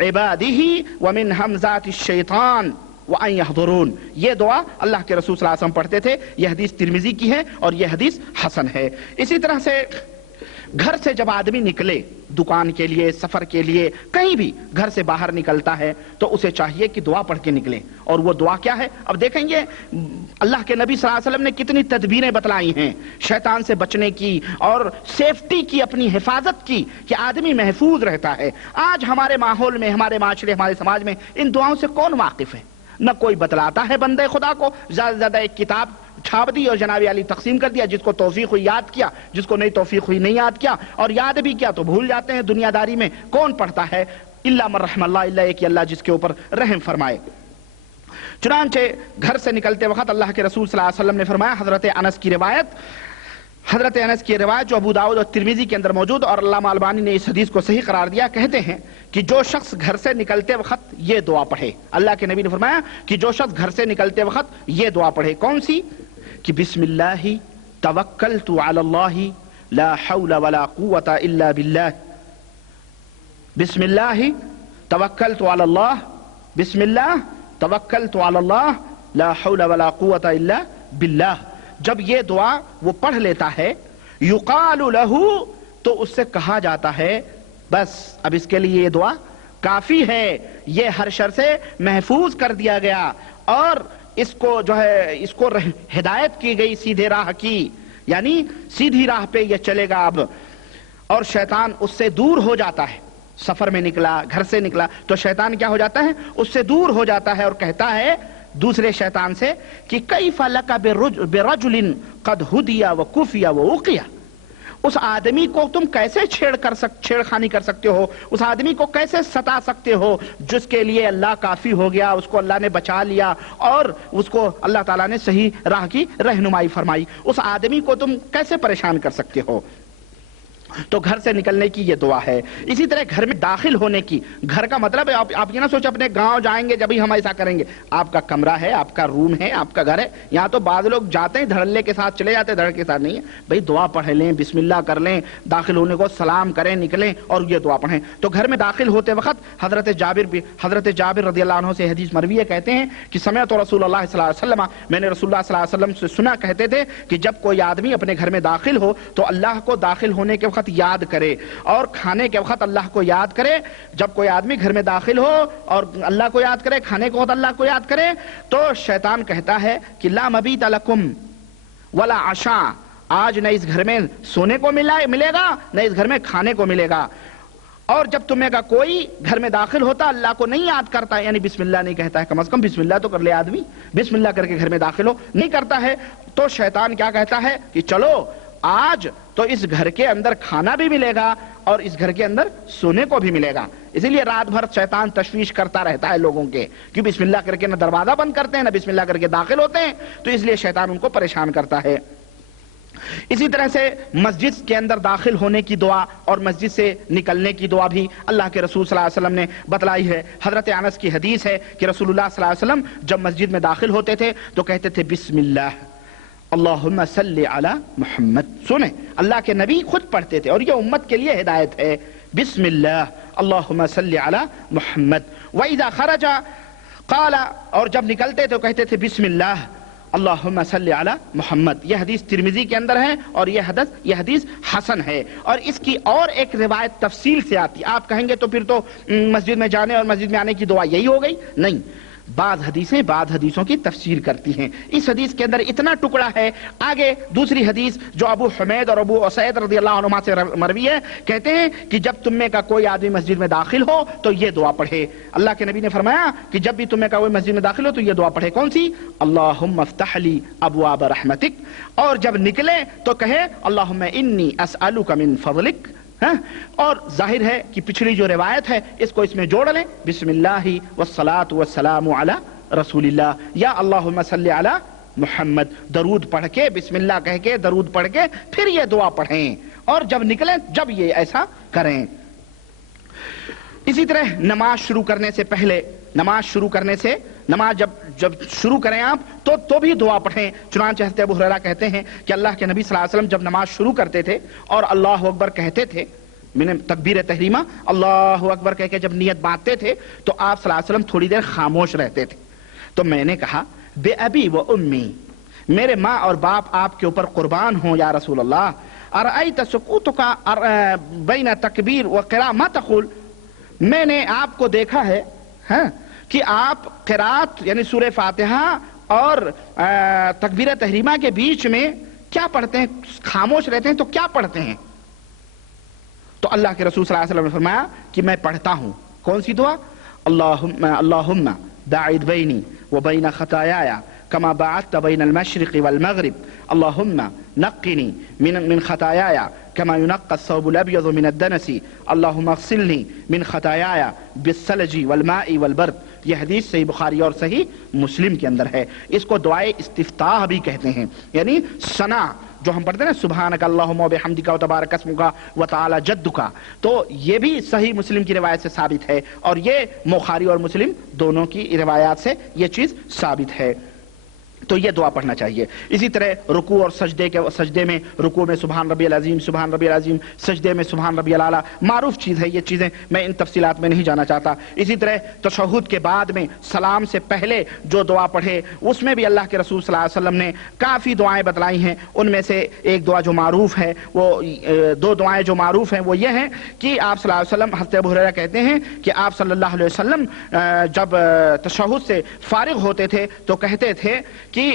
عبادہ ومن ہمزات الشیطان وَأَن يَحْضُرُونَ۔ یہ دعا اللہ کے رسول صلی اللہ علیہ وسلم پڑھتے تھے۔ یہ حدیث ترمذی کی ہے اور یہ حدیث حسن ہے۔ اسی طرح سے گھر سے جب آدمی نکلے، دکان کے لیے، سفر کے لیے، کہیں بھی گھر سے باہر نکلتا ہے تو اسے چاہیے کہ دعا پڑھ کے نکلے۔ اور وہ دعا کیا ہے؟ اب دیکھیں گے اللہ کے نبی صلی اللہ علیہ وسلم نے کتنی تدبیریں بتلائی ہیں شیطان سے بچنے کی اور سیفٹی کی، اپنی حفاظت کی، کہ آدمی محفوظ رہتا ہے۔ آج ہمارے ماحول میں، ہمارے معاشرے، ہمارے سماج میں ان دعاؤں سے کون واقف ہے؟ نہ کوئی بتلاتا ہے بندے خدا کو، زیادہ سے زیادہ ایک کتاب چھاپ دی اور جناب علی تقسیم کر دیا، جس کو توفیق ہوئی یاد کیا، جس کو نہیں توفیق ہوئی نہیں یاد کیا، اور یاد بھی کیا تو بھول جاتے ہیں۔ دنیا داری میں کون پڑھتا ہے؟ الا من رحم اللہ، الا ایک اللہ جس کے اوپر رحم فرمائے۔ چنانچہ گھر سے نکلتے وقت اللہ کے رسول صلی اللہ علیہ وسلم نے فرمایا، حضرت انس کی روایت، حضرت انس کی روایت جو ابو داؤد اور ترمذی کے اندر موجود، اور علامہ البانی نے اس حدیث کو صحیح قرار دیا، کہتے ہیں کہ جو شخص گھر سے نکلتے وقت یہ دعا پڑھے، اللہ کے نبی نے فرمایا کہ جو شخص گھر سے نکلتے وقت یہ دعا پڑھے، کون سی؟ کہ بسم اللہ توکلت علی اللہ لا حول ولا قوت الا باللہ، بسم اللہ توکلت علی اللہ، بسم اللہ توکلت علی اللہ لا حول ولا قوت الا باللہ۔ جب یہ دعا وہ پڑھ لیتا ہے، یقال لہ، تو اس سے کہا جاتا ہے بس اب اس کے لیے یہ دعا کافی ہے، یہ ہر شر سے محفوظ کر دیا گیا، اور اس کو جو ہے اس کو ہدایت کی گئی سیدھے راہ کی، یعنی سیدھی راہ پہ یہ چلے گا اب، اور شیطان اس سے دور ہو جاتا ہے۔ سفر میں نکلا، گھر سے نکلا تو شیطان کیا ہو جاتا ہے؟ اس سے دور ہو جاتا ہے، اور کہتا ہے دوسرے شیطان سے کہ کیف لک برجل قد ہدی وکفی ووقی، اس آدمی کو تم کیسے چھیڑخانی کر سکتے ہو، اس آدمی کو کیسے ستا سکتے ہو جس کے لیے اللہ کافی ہو گیا، اس کو اللہ نے بچا لیا اور اس کو اللہ تعالیٰ نے صحیح راہ کی رہنمائی فرمائی، اس آدمی کو تم کیسے پریشان کر سکتے ہو؟ تو گھر سے نکلنے کی یہ دعا ہے۔ اسی طرح گھر میں داخل ہونے کی، گھر کا مطلب ہے آپ یہ نہ سوچ اپنے گاؤں جائیں گے جبھی ہم ایسا کریں گے، آپ کا کمرہ ہے، آپ کا روم ہے، آپ کا گھر ہے۔ یہاں تو بعض لوگ جاتے ہیں دھڑلے کے ساتھ چلے جاتے ہیں، دھڑ کے ساتھ نہیں ہے بھائی، دعا پڑھ لیں، بسم اللہ کر لیں، داخل ہونے کو سلام کریں، نکلیں اور یہ دعا پڑھیں۔ تو گھر میں داخل ہوتے وقت حضرت جابر رضی اللہ عنہ سے حدیث مروی ہے، کہتے ہیں کہ سمعت رسول اللہ صلی اللہ علیہ وسلم، میں نے رسول اللہ صلی اللہ علیہ وسلم سے سنا، کہتے تھے کہ جب کوئی آدمی اپنے گھر میں داخل ہو تو اللہ کو داخل ہونے کے وقت یاد کرے اور کھانے کے وقت اللہ کو یاد کرے۔ جب کوئی آدمی گھر میں داخل ہو اور اللہ کو یاد کرے، کھانے کے وقت اللہ کو یاد کرے، تو شیطان کہتا ہے کہ لا مبیت لکم ولا عشاء، آج نہ اس گھر میں سونے کو ملے گا، نہ اس گھر میں کھانے کو ملے گا۔ اور جب تمہیں کا کوئی گھر میں داخل ہوتا اللہ کو نہیں یاد کرتا، یعنی بسم اللہ نہیں کہتا ہے، کم از کم بسم اللہ تو کر لے آدمی، بسم اللہ کر کے گھر میں داخل ہو، نہیں کرتا ہے، تو شیطان کیا کہتا ہے کہ چلو آج تو اس گھر کے اندر کھانا بھی ملے گا اور اس گھر کے اندر سونے کو بھی ملے گا۔ اسی لیے رات بھر شیطان تشویش کرتا رہتا ہے لوگوں کے کہ بسم اللہ کر کے نہ دروازہ بند کرتے ہیں، نہ بسم اللہ کر کے داخل ہوتے ہیں، تو اس لیے شیطان ان کو پریشان کرتا ہے۔ اسی طرح سے مسجد کے اندر داخل ہونے کی دعا اور مسجد سے نکلنے کی دعا بھی اللہ کے رسول صلی اللہ علیہ وسلم نے بتلائی ہے۔ حضرت انس کی حدیث ہے کہ رسول اللہ صلی اللہ علیہ وسلم جب مسجد میں داخل ہوتے تھے تو کہتے تھے بسم اللہ اللہم صلی علی محمد۔ سنیں، اللہ کے نبی خود پڑھتے تھے اور یہ امت کے لیے ہدایت ہے، بسم اللہ اللہم صلی علی محمد۔ وَإِذَا خَرَجَ قَالَ، اور جب نکلتے تو کہتے تھے بسم اللہ اللہم صلی علی محمد۔ یہ حدیث ترمذی کے اندر ہے اور یہ حدیث حسن ہے، اور اس کی اور ایک روایت تفصیل سے آتی۔ آپ کہیں گے تو پھر تو مسجد میں جانے اور مسجد میں آنے کی دعا یہی ہو گئی؟ نہیں، بعض حدیثوں کی تفسیر کرتی ہیں۔ اس حدیث کے اندر اتنا ٹکڑا ہے، آگے دوسری حدیث جو ابو حمید اور ابو اسید رضی اللہ عنہما سے مروی ہے، کہتے ہیں کہ جب تم میں کا کوئی آدمی مسجد میں داخل ہو تو یہ دعا پڑھے۔ اللہ کے نبی نے فرمایا کہ جب بھی تم میں کا کوئی مسجد میں داخل ہو تو یہ دعا پڑھے، کون سی؟ اللہم افتح لی ابواب رحمتک، اور جب نکلے تو کہے اللہم انی اسألک من فضلک۔ اور ظاہر ہے کہ پچھلی جو روایت ہے اس کو اس میں جوڑ لیں، بسم اللہ والصلاة والسلام علی رسول اللہ، یا اللہم صلی علی محمد، درود پڑھ کے بسم اللہ کہہ کے درود پڑھ کے پھر یہ دعا پڑھیں، اور جب نکلیں جب یہ ایسا کریں۔ اسی طرح نماز شروع کرنے سے پہلے، نماز جب شروع کریں آپ تو بھی دعا پڑھیں۔ چنانچہ حضرت ابو ہریرہ کہتے ہیں کہ اللہ کے نبی صلی اللہ علیہ وسلم جب نماز شروع کرتے تھے اور اللہ اکبر کہتے تھے، میں نے تکبیر تحریمہ اللہ اکبر کہہ کے جب نیت باندھتے تھے تو آپ صلی اللہ علیہ وسلم تھوڑی دیر خاموش رہتے تھے۔ تو میں نے کہا بے ابی و امی، میرے ماں اور باپ آپ کے اوپر قربان ہوں یا رسول اللہ، ارأیت سکوتک بین تکبیر و قراء ما تقول، میں نے آپ کو دیکھا ہے کہ آپ قرات یعنی سورہ فاتحہ اور تکبیر تحریمہ کے بیچ میں کیا پڑھتے ہیں، خاموش رہتے ہیں تو کیا پڑھتے ہیں؟ تو اللہ کے رسول صلی اللہ علیہ وسلم نے فرمایا کہ میں پڑھتا ہوں کون سی دعا؟ اللہم باعد بینی و بین خطایای کما باعدت بین المشرق والمغرب، اللہم نقنی من خطایای کما ينقى الثوب الابيض من الدنس، اللہم اغسلنی من خطایای بالثلج والماء والبرد۔ یہ حدیث صحیح بخاری اور صحیح مسلم کے اندر ہے۔ اس کو دعائے استفتاح بھی کہتے ہیں، یعنی ثنا جو ہم پڑھتے ہیں نا سبحانک اللہم و بحمدک و تبارک اسمک و تعالی جدک، تو یہ بھی صحیح مسلم کی روایت سے ثابت ہے، اور یہ بخاری اور مسلم دونوں کی روایات سے یہ چیز ثابت ہے، تو یہ دعا پڑھنا چاہیے۔ اسی طرح رکوع اور سجدے میں رکوع میں سبحان ربی العظیم سبحان ربی العظیم، سجدے میں سبحان ربی الاعلیٰ، معروف چیز ہے یہ چیزیں، میں ان تفصیلات میں نہیں جانا چاہتا۔ اسی طرح تشہد کے بعد میں سلام سے پہلے جو دعا پڑھے اس میں بھی اللہ کے رسول صلی اللہ علیہ وسلم نے کافی دعائیں بتلائی ہیں، ان میں سے ایک دعا جو معروف ہے، وہ دو دعائیں جو معروف ہیں وہ یہ ہیں کہ آپ صلی اللہ علیہ وسلم، حضرت ابو ہریرہ کہتے ہیں کہ آپ صلی اللہ علیہ وسلم جب تشہد سے فارغ ہوتے تھے تو کہتے تھے کہ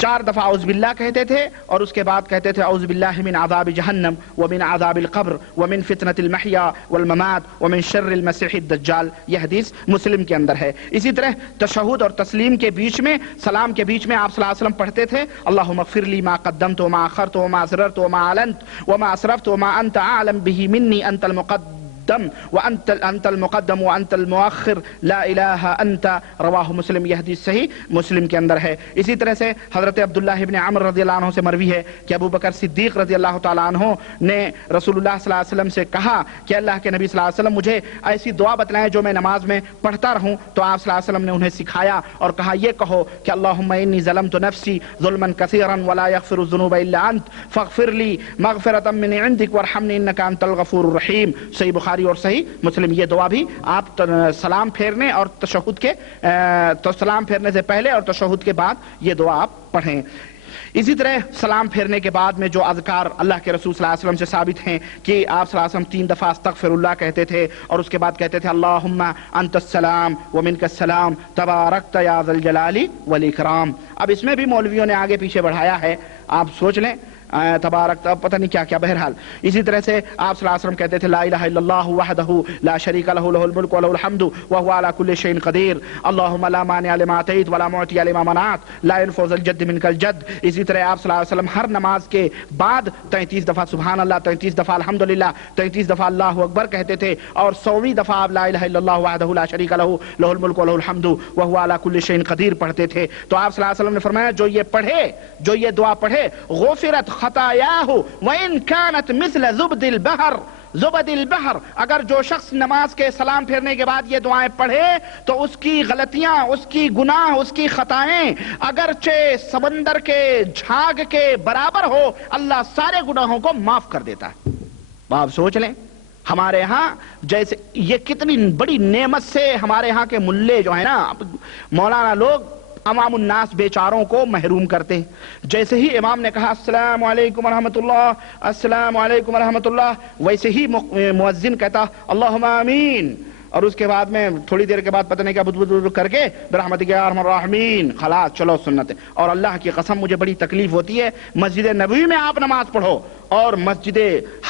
4 دفعہ اعوذ باللہ کہتے تھے، اور اس کے بعد کہتے تھے اعوذ باللہ من عذاب جہنم ومن عذاب القبر ومن فتنة المحیا والممات ومن شر المسیح الدجال، یہ حدیث مسلم کے اندر ہے۔ اسی طرح تشہد اور تسلیم کے بیچ میں، سلام کے بیچ میں آپ صلی اللہ علیہ وسلم پڑھتے تھے اللہم اغفر لی ما قدمت وما اخرت وما اسررت وما اعلنت وما اسرفت وما انت اعلم به منی انت المقدم وانت المقدم وانت المؤخر لا الہ انت، رواہ مسلم، یہ حدیث صحیح مسلم کے اندر ہے۔ اسی طرح سے حضرت عبداللہ ابن عمر رضی اللہ عنہ سے مروی ہے کہ ابو بکر صدیق رضی اللہ تعالیٰ عنہ نے رسول اللہ صلی اللہ علیہ وسلم سے کہا کہ اللہ کے نبی صلی اللہ علیہ وسلم مجھے ایسی دعا بتلائیں جو میں نماز میں پڑھتا رہوں، تو آپ صلی اللہ علیہ وسلم نے انہیں سکھایا اور کہا یہ کہو کہ اللہم انی ظلمت نفسی ظلما کثیرا ولا یغفر الذنوب الا انت فاغفر لی مغفرۃ من عندک وارحمنی انک انت الغفور الرحیم، صحیح بخاری اور صحیح مسلم۔ یہ دعا بھی آپ سلام پھیرنے اور تشہد کے تو سلام پھیرنے سے پہلے اور تشہد کے بعد یہ دعا آپ پڑھیں۔ اسی طرح سلام پھیرنے کے بعد میں جو اذکار اللہ کے رسول صلی اللہ علیہ وسلم سے ثابت ہیں کہ آپ صلی اللہ علیہ وسلم 3 دفعہ استغفر اللہ کہتے تھے، اور اس کے بعد کہتے تھے اللہم انت السلام ومنک السلام تبارکت یا ذا الجلال والاکرام۔ اب اس میں بھی مولویوں نے آگے پیچھے بڑھایا ہے، آپ سوچ لیں، تبارک پتہ نہیں کیا کیا، بہرحال اسی طرح سے آپ صلی اللہ علیہ وسلم کہتے تھے لا الہ الا اللہ وحدہ لا شریک لہ لہ الملک ولہ الحمد وہو علی کل شیء قدیر اللہم لا مانع لما اعطیت ولا معطی لما منعت لا ينفع ذا الجد منک الجد۔ اسی طرح آپ صلی اللہ علیہ وسلم ہر نماز کے بعد 33 دفعہ سبحان اللہ، 33 دفعہ الحمدللہ، 33 دفعہ اللہ اکبر کہتے تھے، اور 100ویں دفعہ آپ لا الہ الا اللہ وحدہ لا شریک لہ لہ الملک ولہ الحمد وہو علی کل شیء قدیر پڑھتے تھے۔ تو آپ صلی اللہ علیہ وسلم نے فرمایا جو یہ پڑھے، جو یہ دعا پڑھے، غفرت خطایاہ وَإِن كَانَتْ مِثْلَ زُبْدِ الْبَحْرِ، زبد البحر، اگر جو شخص نماز کے سلام پھیرنے کے بعد یہ دعائیں پڑھے تو اس کی غلطیاں، اس کی گناہ، اس کی خطائیں اگرچہ سمندر کے جھاگ کے برابر ہو، اللہ سارے گناہوں کو معاف کر دیتا ہے۔ آپ سوچ لیں ہمارے ہاں جیسے یہ کتنی بڑی نعمت سے ہمارے ہاں کے ملے جو ہیں نا، مولانا لوگ عوام الناس بیچاروں کو محروم کرتے ہیں۔ جیسے ہی امام نے کہا السلام علیکم ورحمۃ اللہ، السلام علیکم ورحمۃ اللہ، ویسے ہی مؤذن کہتا اللہم آمین، اور اس کے بعد میں تھوڑی دیر کے بعد پتہ نہیں کیا بدبد کر کے برحمتک یا ارحم الراحمین، خلاص چلو سنت ہے۔ اور اللہ کی قسم مجھے بڑی تکلیف ہوتی ہے، مسجد نبوی میں آپ نماز پڑھو اور مسجد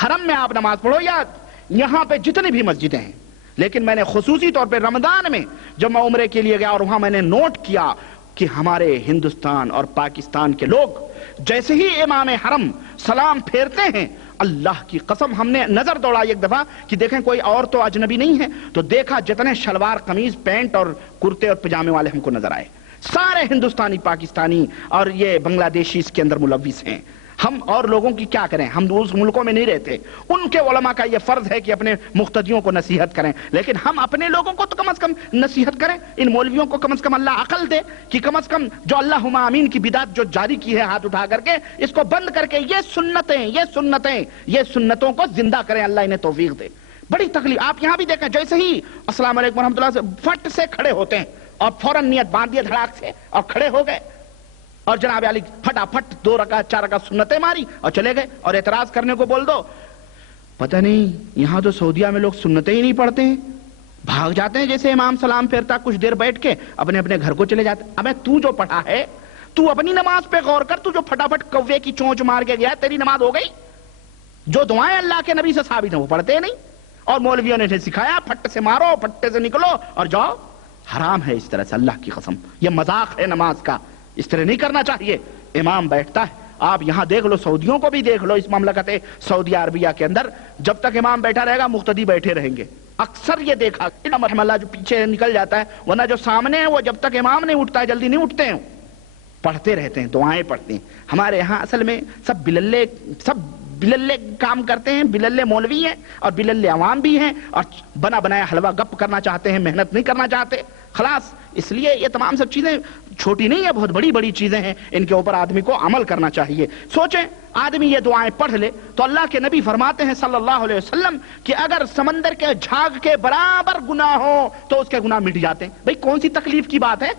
حرم میں آپ نماز پڑھو، یا یہاں پہ جتنی بھی مسجدیں ہیں، لیکن میں نے خصوصی طور پہ رمضان میں جب میں عمرے کے لیے گیا اور وہاں میں نے نوٹ کیا کہ ہمارے ہندوستان اور پاکستان کے لوگ جیسے ہی امام حرم سلام پھیرتے ہیں، اللہ کی قسم ہم نے نظر دوڑائی ایک دفعہ کہ دیکھیں کوئی اور تو اجنبی نہیں ہے، تو دیکھا جتنے شلوار قمیض پینٹ اور کرتے اور پجامے والے ہم کو نظر آئے، سارے ہندوستانی، پاکستانی اور یہ بنگلہ دیشی اس کے اندر ملوث ہیں۔ ہم اور لوگوں کی کیا کریں، ہم اس ملکوں میں نہیں رہتے، ان کے علماء کا یہ فرض ہے کہ اپنے مقتدیوں کو نصیحت کریں، لیکن ہم اپنے لوگوں کو تو کم از کم نصیحت کریں، ان مولویوں کو کم از کم اللہ عقل دے کہ کم از کم جو اللہم آمین کی بدعت جو جاری کی ہے ہاتھ اٹھا کر کے، اس کو بند کر کے یہ سنتوں کو زندہ کریں، اللہ انہیں توفیق دے۔ بڑی تکلیف آپ یہاں بھی دیکھیں، جیسے ہی السلام علیکم ورحمۃ اللہ سے فٹ سے کھڑے ہوتے ہیں اور فوراً نیت باندھ دیے دھڑاک سے اور کھڑے ہو گئے، اور جناب علی پھٹافٹ 2 رکعت 4 رکعت سنتیں ماری اور چلے گئے، اور اعتراض کرنے کو بول دو، پتہ نہیں یہاں تو سعودیہ میں لوگ سنتیں ہی نہیں پڑھتے ہیں، بھاگ جاتے ہیں جیسے امام سلام پھیرتا کچھ دیر بیٹھ کے اپنے اپنے گھر کو چلے جاتے۔ ابے تو جو پڑھا ہے تو اپنی نماز پہ غور کر، تو جو پھٹافٹ کوے کی چونچ مار کے گیا تیری نماز ہو گئی؟ جو دعائیں اللہ کے نبی سے ثابت ہیں وہ پڑھتے نہیں، اور مولویوں نے سکھایا پھٹ سے مارو، پھٹے سے نکلو اور جاؤ۔ حرام ہے اس طرح سے، اللہ کی قسم یہ مذاق ہے نماز کا، اس طرح نہیں کرنا چاہیے۔ امام بیٹھتا ہے، آپ یہاں دیکھ لو، سعودیوں کو بھی دیکھ لو، اس مملکت سعودی عربیہ کے اندر جب تک امام بیٹھا رہے گا مقتدی بیٹھے رہیں گے۔ اکثر یہ دیکھا رحمہ اللہ جو پیچھے نکل جاتا ہے، ورنہ جو سامنے ہے وہ جب تک امام نہیں اٹھتا ہے جلدی نہیں اٹھتے ہیں۔ پڑھتے رہتے ہیں، دعائیں پڑھتے ہیں. ہمارے یہاں اصل میں سب بللے کام کرتے ہیں، بللے مولوی ہیں اور بللے عوام بھی ہیں، اور بنا بنایا حلوہ گپ کرنا چاہتے ہیں، محنت نہیں کرنا چاہتے. خلاص اس لیے یہ تمام سب چیزیں چھوٹی نہیں ہے، بہت بڑی بڑی چیزیں ہیں، ان کے اوپر آدمی کو عمل کرنا چاہیے. سوچیں آدمی یہ دعائیں پڑھ لے تو اللہ کے نبی فرماتے ہیں صلی اللہ علیہ وسلم کہ اگر سمندر کے جھاگ کے برابر گناہ ہو تو اس کے گناہ مٹ جاتے ہیں. بھئی کون سی تکلیف کی بات ہے؟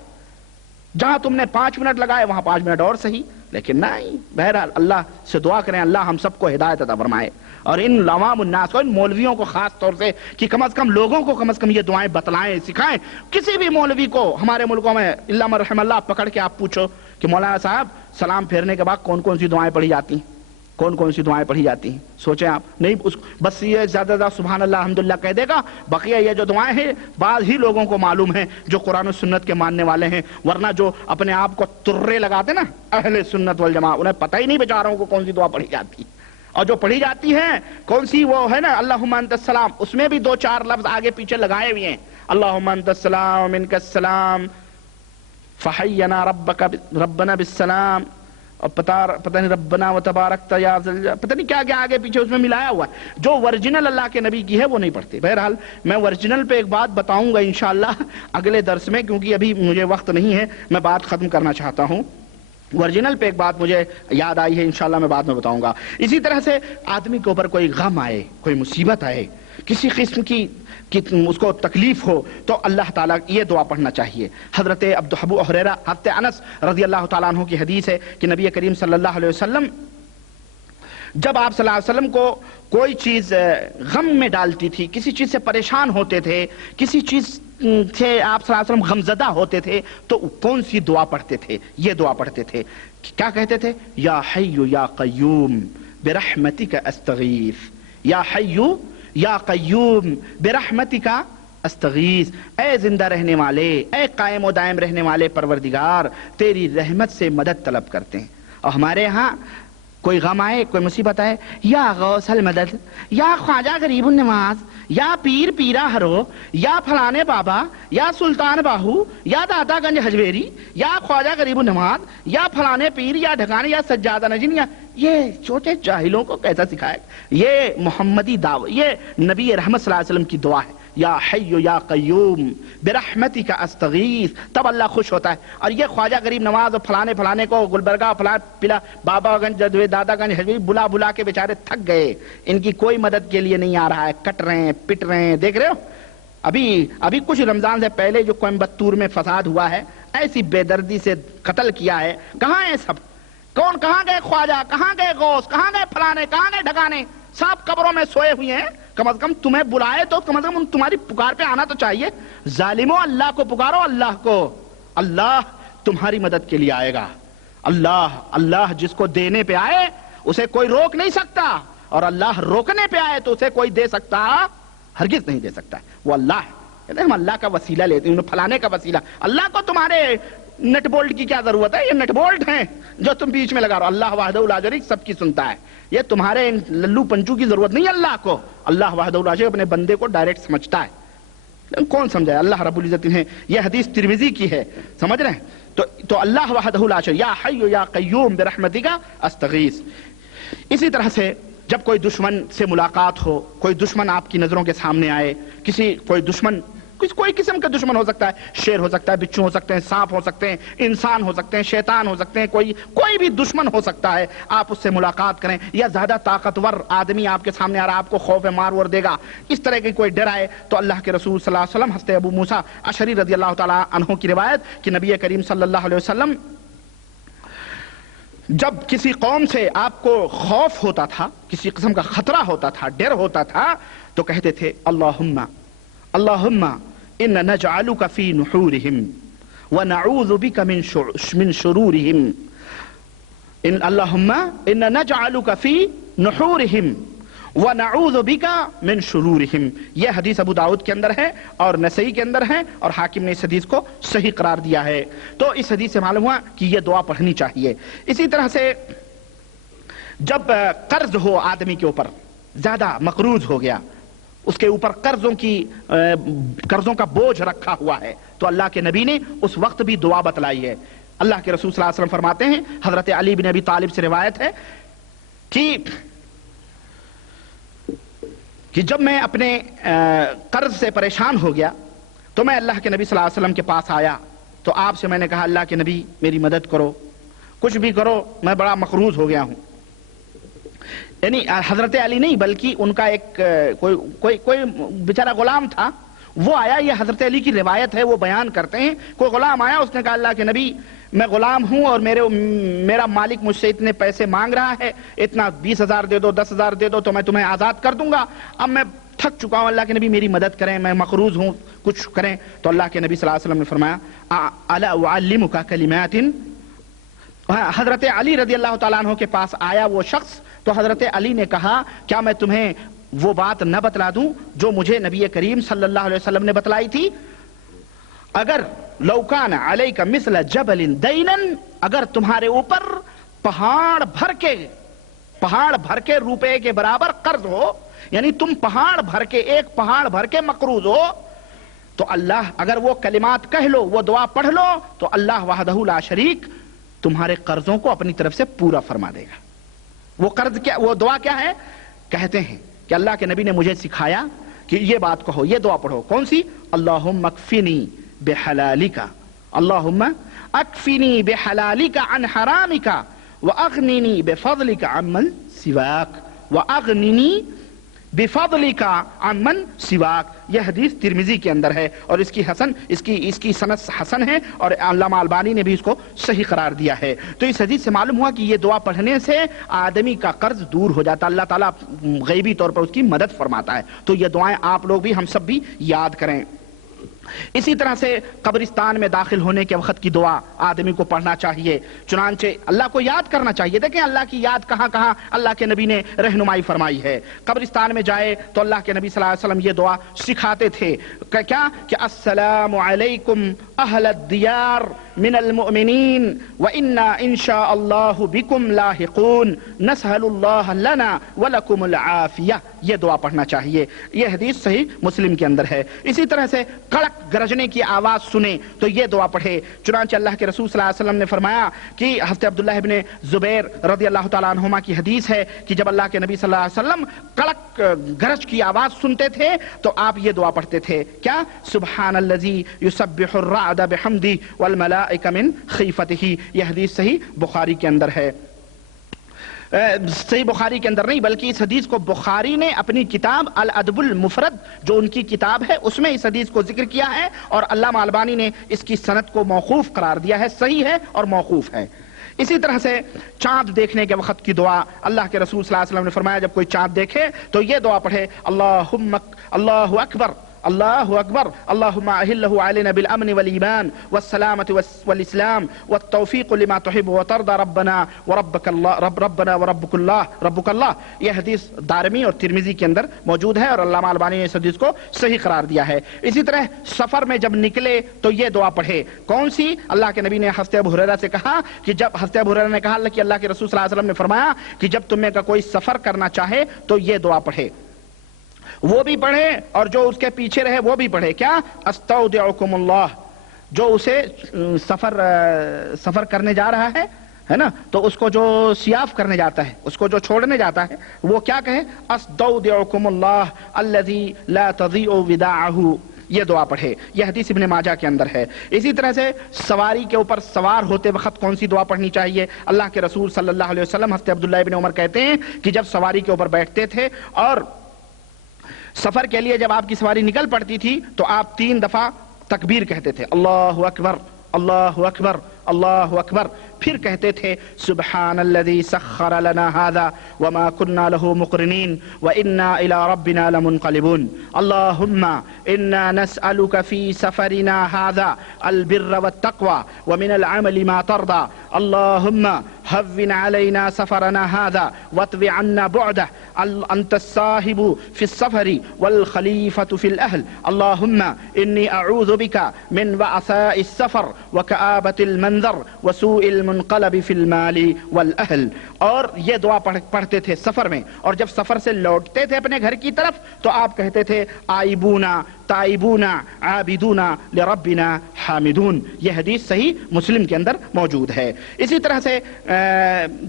جہاں تم نے 5 منٹ لگائے وہاں 5 منٹ اور صحیح. لیکن نہیں، بہرحال اللہ سے دعا کریں اللہ ہم سب کو ہدایت عطا فرمائے، اور ان عوام الناس کو، ان مولویوں کو خاص طور سے کہ کم از کم لوگوں کو کم از کم یہ دعائیں بتلائیں، سکھائیں. کسی بھی مولوی کو ہمارے ملکوں میں اللہ من رحم اللہ پکڑ کے آپ پوچھو کہ مولانا صاحب سلام پھیرنے کے بعد کون کون سی دعائیں پڑھی جاتی ہیں، کون کون سی دعائیں پڑھی جاتی ہیں؟ سوچیں آپ. نہیں بس یہ زیادہ زیادہ سبحان اللہ الحمدللہ کہہ دے گا. بقیہ یہ جو دعائیں ہیں بعض ہی لوگوں کو معلوم ہیں جو قرآن و سنت کے ماننے والے ہیں، ورنہ جو اپنے آپ کو ترے لگاتے نا اہل سنت والجماعہ، انہیں پتہ ہی نہیں بیچاروں کو کون سی دعا پڑھی جاتی. اور جو پڑھی جاتی ہے کون سی وہ ہے نا اللہم انت السلام، اس میں بھی 2-4 لفظ آگے پیچھے لگائے ہوئے ہیں. اللہم انت السلام منک السلام فحینا ربنا بالسلام، اور پتہ نہیں ربنا و تبارکت یا پتہ نہیں کیا کیا آگے پیچھے اس میں ملایا ہوا ہے. جو ورجنل اللہ کے نبی کی ہے وہ نہیں پڑھتے. بہرحال میں ورجنل پہ ایک بات بتاؤں گا انشاءاللہ اگلے درس میں، کیونکہ ابھی مجھے وقت نہیں ہے، میں بات ختم کرنا چاہتا ہوں. ورجنل پہ ایک بات مجھے یاد آئی ہے، انشاءاللہ میں بعد میں بتاؤں گا. اسی طرح سے آدمی کے اوپر کوئی غم آئے، کوئی مصیبت آئے، کسی قسم کی اس کو تکلیف ہو تو اللہ تعالیٰ یہ دعا پڑھنا چاہیے. حضرت ابو ہریرہ، حضرت انس رضی اللہ تعالیٰ عنہ کی حدیث ہے کہ نبی کریم صلی اللہ علیہ وسلم جب آپ صلی اللہ علیہ وسلم کو کوئی چیز غم میں ڈالتی تھی، کسی چیز سے پریشان ہوتے تھے، کسی چیز سے آپ صلی اللہ علیہ وسلم غمزدہ ہوتے تھے تو کون سی دعا پڑھتے تھے؟ یہ دعا پڑھتے تھے. کیا کہتے تھے؟ یا حی یا قیوم برحمتک استغیث، یا حی یا قیوم برحمتک استغیث، اے زندہ رہنے والے، اے قائم و دائم رہنے والے پروردگار، تیری رحمت سے مدد طلب کرتے ہیں. اور ہمارے ہاں کوئی غم آئے، کوئی مصیبت آئے، یا غوث المدد، یا خواجہ غریب النواز، یا پیر پیرا ہرو، یا فلانے بابا، یا سلطان باہو، یا دادا گنج حجویری، یا خواجہ غریب النواز، یا فلانے پیر، یا ڈھکانے، یا سجادہ نجین. یا یہ چھوٹے جاہلوں کو کیسا سکھائے؟ یہ محمدی دعوت، یہ نبی رحمت صلی اللہ علیہ وسلم کی دعا ہے. یا حی یا قیوم برحمتک استغیث، تب اللہ خوش ہوتا ہے. اور یہ خواجہ غریب نواز اور فلانے کو گلبرگہ فلان پلا بابا گنج دادا گنج حجویری بلا بلا کے بیچارے تھک گئے، ان کی کوئی مدد کے لیے نہیں آ رہا ہے، کٹ رہے ہیں، پٹ رہے ہیں. دیکھ رہے ہو ابھی کچھ رمضان سے پہلے جو کوئمبتور میں فساد ہوا ہے، ایسی بے دردی سے قتل کیا ہے. کہاں ہیں سب؟ کون؟ کہاں گئے خواجہ؟ کہاں گئے غوث؟ کہاں گئے فلانے؟ کہاں گئے ڈھکانے؟ سب قبروں میں سوئے ہوئے ہیں. کم از کم تمہیں بلائے تو کم از کم تمہاری پکار پہ آنا تو چاہیے. ظالموں اللہ کو پکارو، اللہ کو. اللہ تمہاری مدد کے لیے آئے گا. اللہ جس کو دینے پہ آئے اسے کوئی روک نہیں سکتا، اور اللہ روکنے پہ آئے تو اسے کوئی دے سکتا ہرگز نہیں دے سکتا. وہ اللہ ہے. کہتے ہیں ہم اللہ کا وسیلہ لیتے ہیں، فلانے کا وسیلہ. اللہ کو تمہارے نٹ بولٹ کی کیا ضرورت ہے؟ یہ نٹ بولٹ ہیں جو تم بیچ میں لگا رہو. اللہ وحدہ لا شریک سب کی سنتا ہے. یہ تمہارے للو پنچو کی ضرورت نہیں ہے اللہ کو. اللہ وحدہ لا شریک اپنے بندے کو ڈائریکٹ سمجھتا ہے. کون سمجھائے؟ اللہ رب العزت ہے. یہ حدیث ترمذی کی ہے، سمجھ رہے ہیں؟ تو اللہ وحدہ لا شریک، یا حی یا قیوم برحمتک استغیث. اسی طرح سے جب کوئی دشمن سے ملاقات ہو، کوئی دشمن آپ کی نظروں کے سامنے آئے، کوئی دشمن کوئی قسم کا دشمن ہو سکتا ہے، شیر ہو سکتا ہے، بچھو ہو سکتے ہیں، سانپ ہو سکتے ہیں، انسان ہو سکتے ہیں، شیطان ہو سکتے ہیں، کوئی بھی دشمن ہو سکتا ہے. آپ اس سے ملاقات کریں، یا زیادہ طاقتور آدمی آپ کے سامنے آ رہا ہے، آپ کو خوف مار ور دے گا، اس طرح کی کوئی ڈر آئے تو اللہ کے رسول صلی اللہ علیہ وسلم، حضرت ابو موسیٰ اشعری رضی اللہ تعالیٰ عنہ کی روایت کہ نبی کریم صلی اللہ علیہ وسلم جب کسی قوم سے آپ کو خوف ہوتا تھا، کسی قسم کا خطرہ ہوتا تھا، ڈر ہوتا تھا، تو کہتے تھے اللہم ان نجعلک فی نحورہم ونعوذ بک من شرورہم. اللہم ان نجعلک فی نحورہم ونعوذ بک من شرورہم. یہ حدیث ابو داؤد کے اندر ہے اور نسائی کے اندر ہے، اور حاکم نے اس حدیث کو صحیح قرار دیا ہے. تو اس حدیث سے معلوم ہوا کہ یہ دعا پڑھنی چاہیے. اسی طرح سے جب قرض ہو آدمی کے اوپر، زیادہ مقروض ہو گیا، اس کے اوپر قرضوں کا بوجھ رکھا ہوا ہے، تو اللہ کے نبی نے اس وقت بھی دعا بتلائی ہے. اللہ کے رسول صلی اللہ علیہ وسلم فرماتے ہیں، حضرت علی بن ابی طالب سے روایت ہے کہ جب میں اپنے قرض سے پریشان ہو گیا تو میں اللہ کے نبی صلی اللہ علیہ وسلم کے پاس آیا، تو آپ سے میں نے کہا اللہ کے نبی میری مدد کرو، کچھ بھی کرو، میں بڑا مقروض ہو گیا ہوں. یعنی حضرت علی نہیں بلکہ ان کا ایک کوئی بیچارہ غلام تھا، وہ آیا، یہ حضرت علی کی روایت ہے، وہ بیان کرتے ہیں، کوئی غلام آیا، اس نے کہا اللہ کے نبی میں غلام ہوں اور میرا مالک مجھ سے اتنے پیسے مانگ رہا ہے، اتنا 20,000 دے دو، 10,000 دے دو تو میں تمہیں آزاد کر دوں گا، اب میں تھک چکا ہوں، اللہ کے نبی میری مدد کریں، میں مقروض ہوں، کچھ کریں. تو اللہ کے نبی صلی اللہ علیہ وسلم نے فرمایا الا اعلمک کلمات. حضرت علی رضی اللہ تعالیٰ عنہ کے پاس آیا وہ شخص، تو حضرت علی نے کہا کیا میں تمہیں وہ بات نہ بتلا دوں جو مجھے نبی کریم صلی اللہ علیہ وسلم نے بتلائی تھی؟ اگر لو کان علیک مثل جبل دینا، اگر تمہارے اوپر پہاڑ بھر کے روپے کے برابر قرض ہو، یعنی تم ایک پہاڑ بھر کے مقروض ہو، تو اللہ اگر وہ کلمات کہہ لو، وہ دعا پڑھ لو، تو اللہ وحدہ لا شریک تمہارے قرضوں کو اپنی طرف سے پورا فرما دے گا. وہ دعا کیا ہے؟ کہتے ہیں کہ اللہ کے نبی نے مجھے سکھایا کہ یہ بات کہو، یہ دعا پڑھو. کون سی؟ اللہم اکفنی بحلالک، اللہم اکفنی بحلالک عن حرامک واغننی بفضلک عمن سواک، واغننی بفضلک عمن سواک. یہ حدیث ترمذی کے اندر ہے اور اس کی سند حسن ہے اور علامہ البانی نے بھی اس کو صحیح قرار دیا ہے. تو اس حدیث سے معلوم ہوا کہ یہ دعا پڑھنے سے آدمی کا قرض دور ہو جاتا، اللہ تعالیٰ غیبی طور پر اس کی مدد فرماتا ہے. تو یہ دعائیں آپ لوگ بھی، ہم سب بھی یاد کریں. اسی طرح سے قبرستان میں داخل ہونے کے وقت کی دعا آدمی کو پڑھنا چاہیے، چنانچہ اللہ کو یاد کرنا چاہیے. دیکھیں اللہ کی یاد کہاں کہاں اللہ کے نبی نے رہنمائی فرمائی ہے. قبرستان میں جائے تو اللہ کے نبی صلی اللہ علیہ وسلم یہ دعا سکھاتے تھے کیا کہ السلام علیکم اہل الدیار من المؤمنین وإنا انشاء اللہ بکم لاحقون نسأل اللہ لنا ولکم العافیہ. یہ دعا پڑھنا چاہیے. یہ حدیث صحیح مسلم کے اندر ہے. اسی طرح سے کڑک گرجنے کی آواز سنے تو یہ دعا پڑھے. چنانچہ اللہ کے رسول صلی اللہ علیہ وسلم نے فرمایا کہ حضرت عبداللہ ابن زبیر رضی اللہ تعالیٰ عنہما کی حدیث ہے کہ جب اللہ کے نبی صلی اللہ علیہ وسلم کڑک گرج کی آواز سنتے تھے تو آپ یہ دعا پڑھتے تھے کیا؟ سبحان الذی یسبح الرعد بحمدہ والملائکہ من خیفتہ. یہ حدیث صحیح بخاری کے اندر ہے. صحیح بخاری کے اندر نہیں بلکہ اس حدیث کو بخاری نے اپنی کتاب الادب المفرد جو ان کی کتاب ہے اس میں اس حدیث کو ذکر کیا ہے اور علامہ البانی نے اس کی سند کو موقوف قرار دیا ہے. صحیح ہے اور موقوف ہے. اسی طرح سے چاند دیکھنے کے وقت کی دعا اللہ کے رسول صلی اللہ علیہ وسلم نے فرمایا جب کوئی چاند دیکھے تو یہ دعا پڑھے اللہ اکبر اللہ اکبر اللہم اہلہ علینا بالامن والایمان والسلامت والاسلام والتوفیق لما تحب وترضى ربنا وربک اللہ. یہ حدیث دارمی اور ترمذی کے اندر موجود ہے اور علامہ البانی نے اس حدیث کو صحیح قرار دیا ہے. اسی طرح سفر میں جب نکلے تو یہ دعا پڑھے. کون سی؟ اللہ کے نبی نے حضرت ابو ہریرہ سے کہا کہ جب حضرت ابو ہریرہ نے کہا کہ اللہ کے رسول صلی اللہ علیہ وسلم نے فرمایا کہ جب تم میں کا کوئی سفر کرنا چاہے تو یہ دعا پڑھے. وہ بھی پڑھے اور جو اس کے پیچھے رہے وہ بھی پڑھے. کیا؟ استودعکم اللہ. جو اسے سفر کرنے جا رہا ہے نا تو اس کو جو سیاف کرنے جاتا ہے اس کو جو چھوڑنے جاتا ہے وہ کیا کہے؟ استودعکم اللہ الذی لا تضیع وداعہ. یہ دعا پڑھے. یہ حدیث ابن ماجہ کے اندر ہے. اسی طرح سے سواری کے اوپر سوار ہوتے وقت کون سی دعا پڑھنی چاہیے؟ اللہ کے رسول صلی اللہ علیہ وسلم حضرت عبداللہ ابن عمر کہتے ہیں کہ جب سواری کے اوپر بیٹھتے تھے اور سفر کے لیے جب آپ کی سواری نکل پڑتی تھی تو آپ 3 دفعہ تکبیر کہتے تھے، اللہ اکبر اللہ اکبر اللہ اکبر. پھر کہتے تھے سبحان الذی سخر لنا هذا وما كنا له مقرنين وانا الى ربنا لمنقلبون. اللهم انا نسألك في سفرنا هذا البر والتقوى ومن العمل ما ترضى. اللهم هون علينا سفرنا هذا واطو عنا بعده. انت الصاحب فی السفر والخلیفۃ فی الاہل اللہم انی اعوذ بک من وعثاء السفر وکآبۃ المنظر وسوء المنقلب فی المال والاہل. اور یہ دعا پڑھتے تھے سفر میں، اور جب سفر سے لوٹتے تھے اپنے گھر کی طرف تو آپ کہتے تھے آئبونا تائبونا عابدونا لربنا حامدون. یہ حدیث صحیح مسلم کے اندر موجود ہے. اسی طرح سے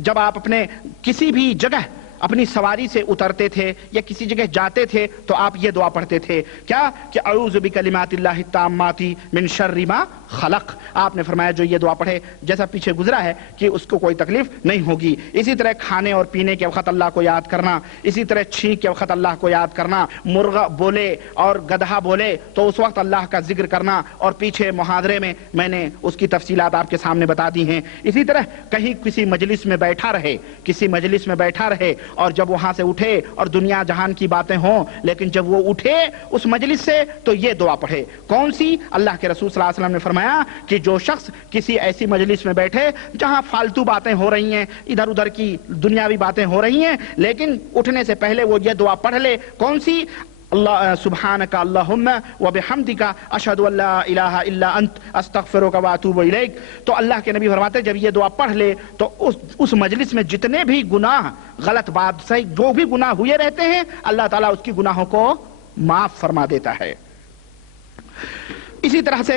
جب آپ اپنے کسی بھی جگہ اپنی سواری سے اترتے تھے یا کسی جگہ جاتے تھے تو آپ یہ دعا پڑھتے تھے، کیا کہ اعوذ بکلمات اللہ التامات من شر ما خلق. آپ نے فرمایا جو یہ دعا پڑھے، جیسا پیچھے گزرا ہے کہ اس کو کوئی تکلیف نہیں ہوگی. اسی طرح کھانے اور پینے کے وقت اللہ کو یاد کرنا، اسی طرح چھینک کے وقت اللہ کو یاد کرنا، مرغا بولے اور گدھا بولے تو اس وقت اللہ کا ذکر کرنا، اور پیچھے محاضرے میں میں نے اس کی تفصیلات آپ کے سامنے بتا دی ہیں. اسی طرح کہیں کسی مجلس میں بیٹھا رہے اور جب وہاں سے اٹھے اور دنیا جہان کی باتیں ہوں، لیکن جب وہ اٹھے اس مجلس سے تو یہ دعا پڑھے. کون سی؟ اللہ کے رسول صلی اللہ علیہ وسلم نے فرمایا کہ جو شخص کسی ایسی مجلس میں بیٹھے جہاں فالتو باتیں ہو رہی ہیں، ادھر ادھر کی دنیاوی باتیں ہو رہی ہیں، لیکن اٹھنے سے پہلے وہ یہ دعا پڑھ لے. کون سی؟ اللہ سبحانک اللہم وبحمدک اشہد ان لا الہ الا انت استغفرک واتوب الیک. تو اللہ کے نبی فرماتے جب یہ دعا پڑھ لے تو اس مجلس میں جتنے بھی گناہ، غلط بات صحیح جو بھی گناہ ہوئے رہتے ہیں، اللہ تعالیٰ اس کی گناہوں کو معاف فرما دیتا ہے. اسی طرح سے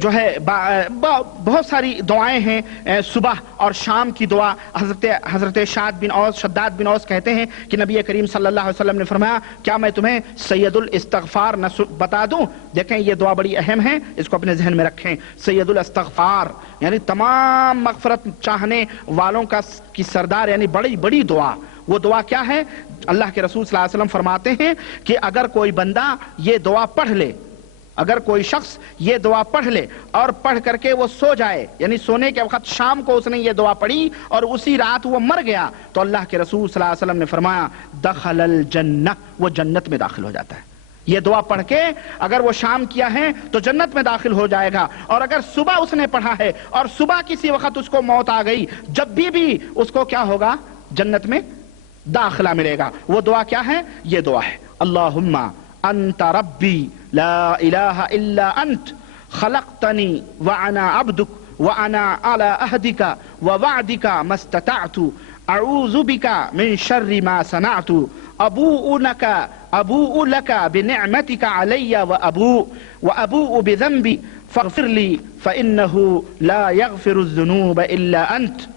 جو ہے بہت ساری دعائیں ہیں. صبح اور شام کی دعا حضرت شداد بن اوس کہتے ہیں کہ نبی کریم صلی اللہ علیہ وسلم نے فرمایا کیا میں تمہیں سید الاستغفار بتا دوں؟ دیکھیں یہ دعا بڑی اہم ہے، اس کو اپنے ذہن میں رکھیں. سید الاستغفار یعنی تمام مغفرت چاہنے والوں کی سردار، یعنی بڑی بڑی دعا. وہ دعا کیا ہے؟ اللہ کے رسول صلی اللہ علیہ وسلم فرماتے ہیں کہ اگر کوئی بندہ یہ دعا پڑھ لے، اگر کوئی شخص یہ دعا پڑھ لے اور پڑھ کر کے وہ سو جائے، یعنی سونے کے وقت شام کو اس نے یہ دعا پڑھی اور اسی رات وہ مر گیا، تو اللہ کے رسول صلی اللہ علیہ وسلم نے فرمایا دخل الجنہ، وہ جنت میں داخل ہو جاتا ہے. یہ دعا پڑھ کے اگر وہ شام کیا ہے تو جنت میں داخل ہو جائے گا. اور اگر صبح اس نے پڑھا ہے اور صبح کسی وقت اس کو موت آ گئی، جب بھی اس کو کیا ہوگا؟ جنت میں داخلہ ملے گا. وہ دعا کیا ہے؟ یہ دعا ہے اللہم انت ربی لا الہ الا انت خلقتنی وانا عبدک وانا علی عہدک ووعدک ما استطعت اعوذ بک من شر ما صنعت ابوء لک بنعمتک علی وابوء بذنبی فاغفر لی فانہ لا یغفر الذنوب الا انت.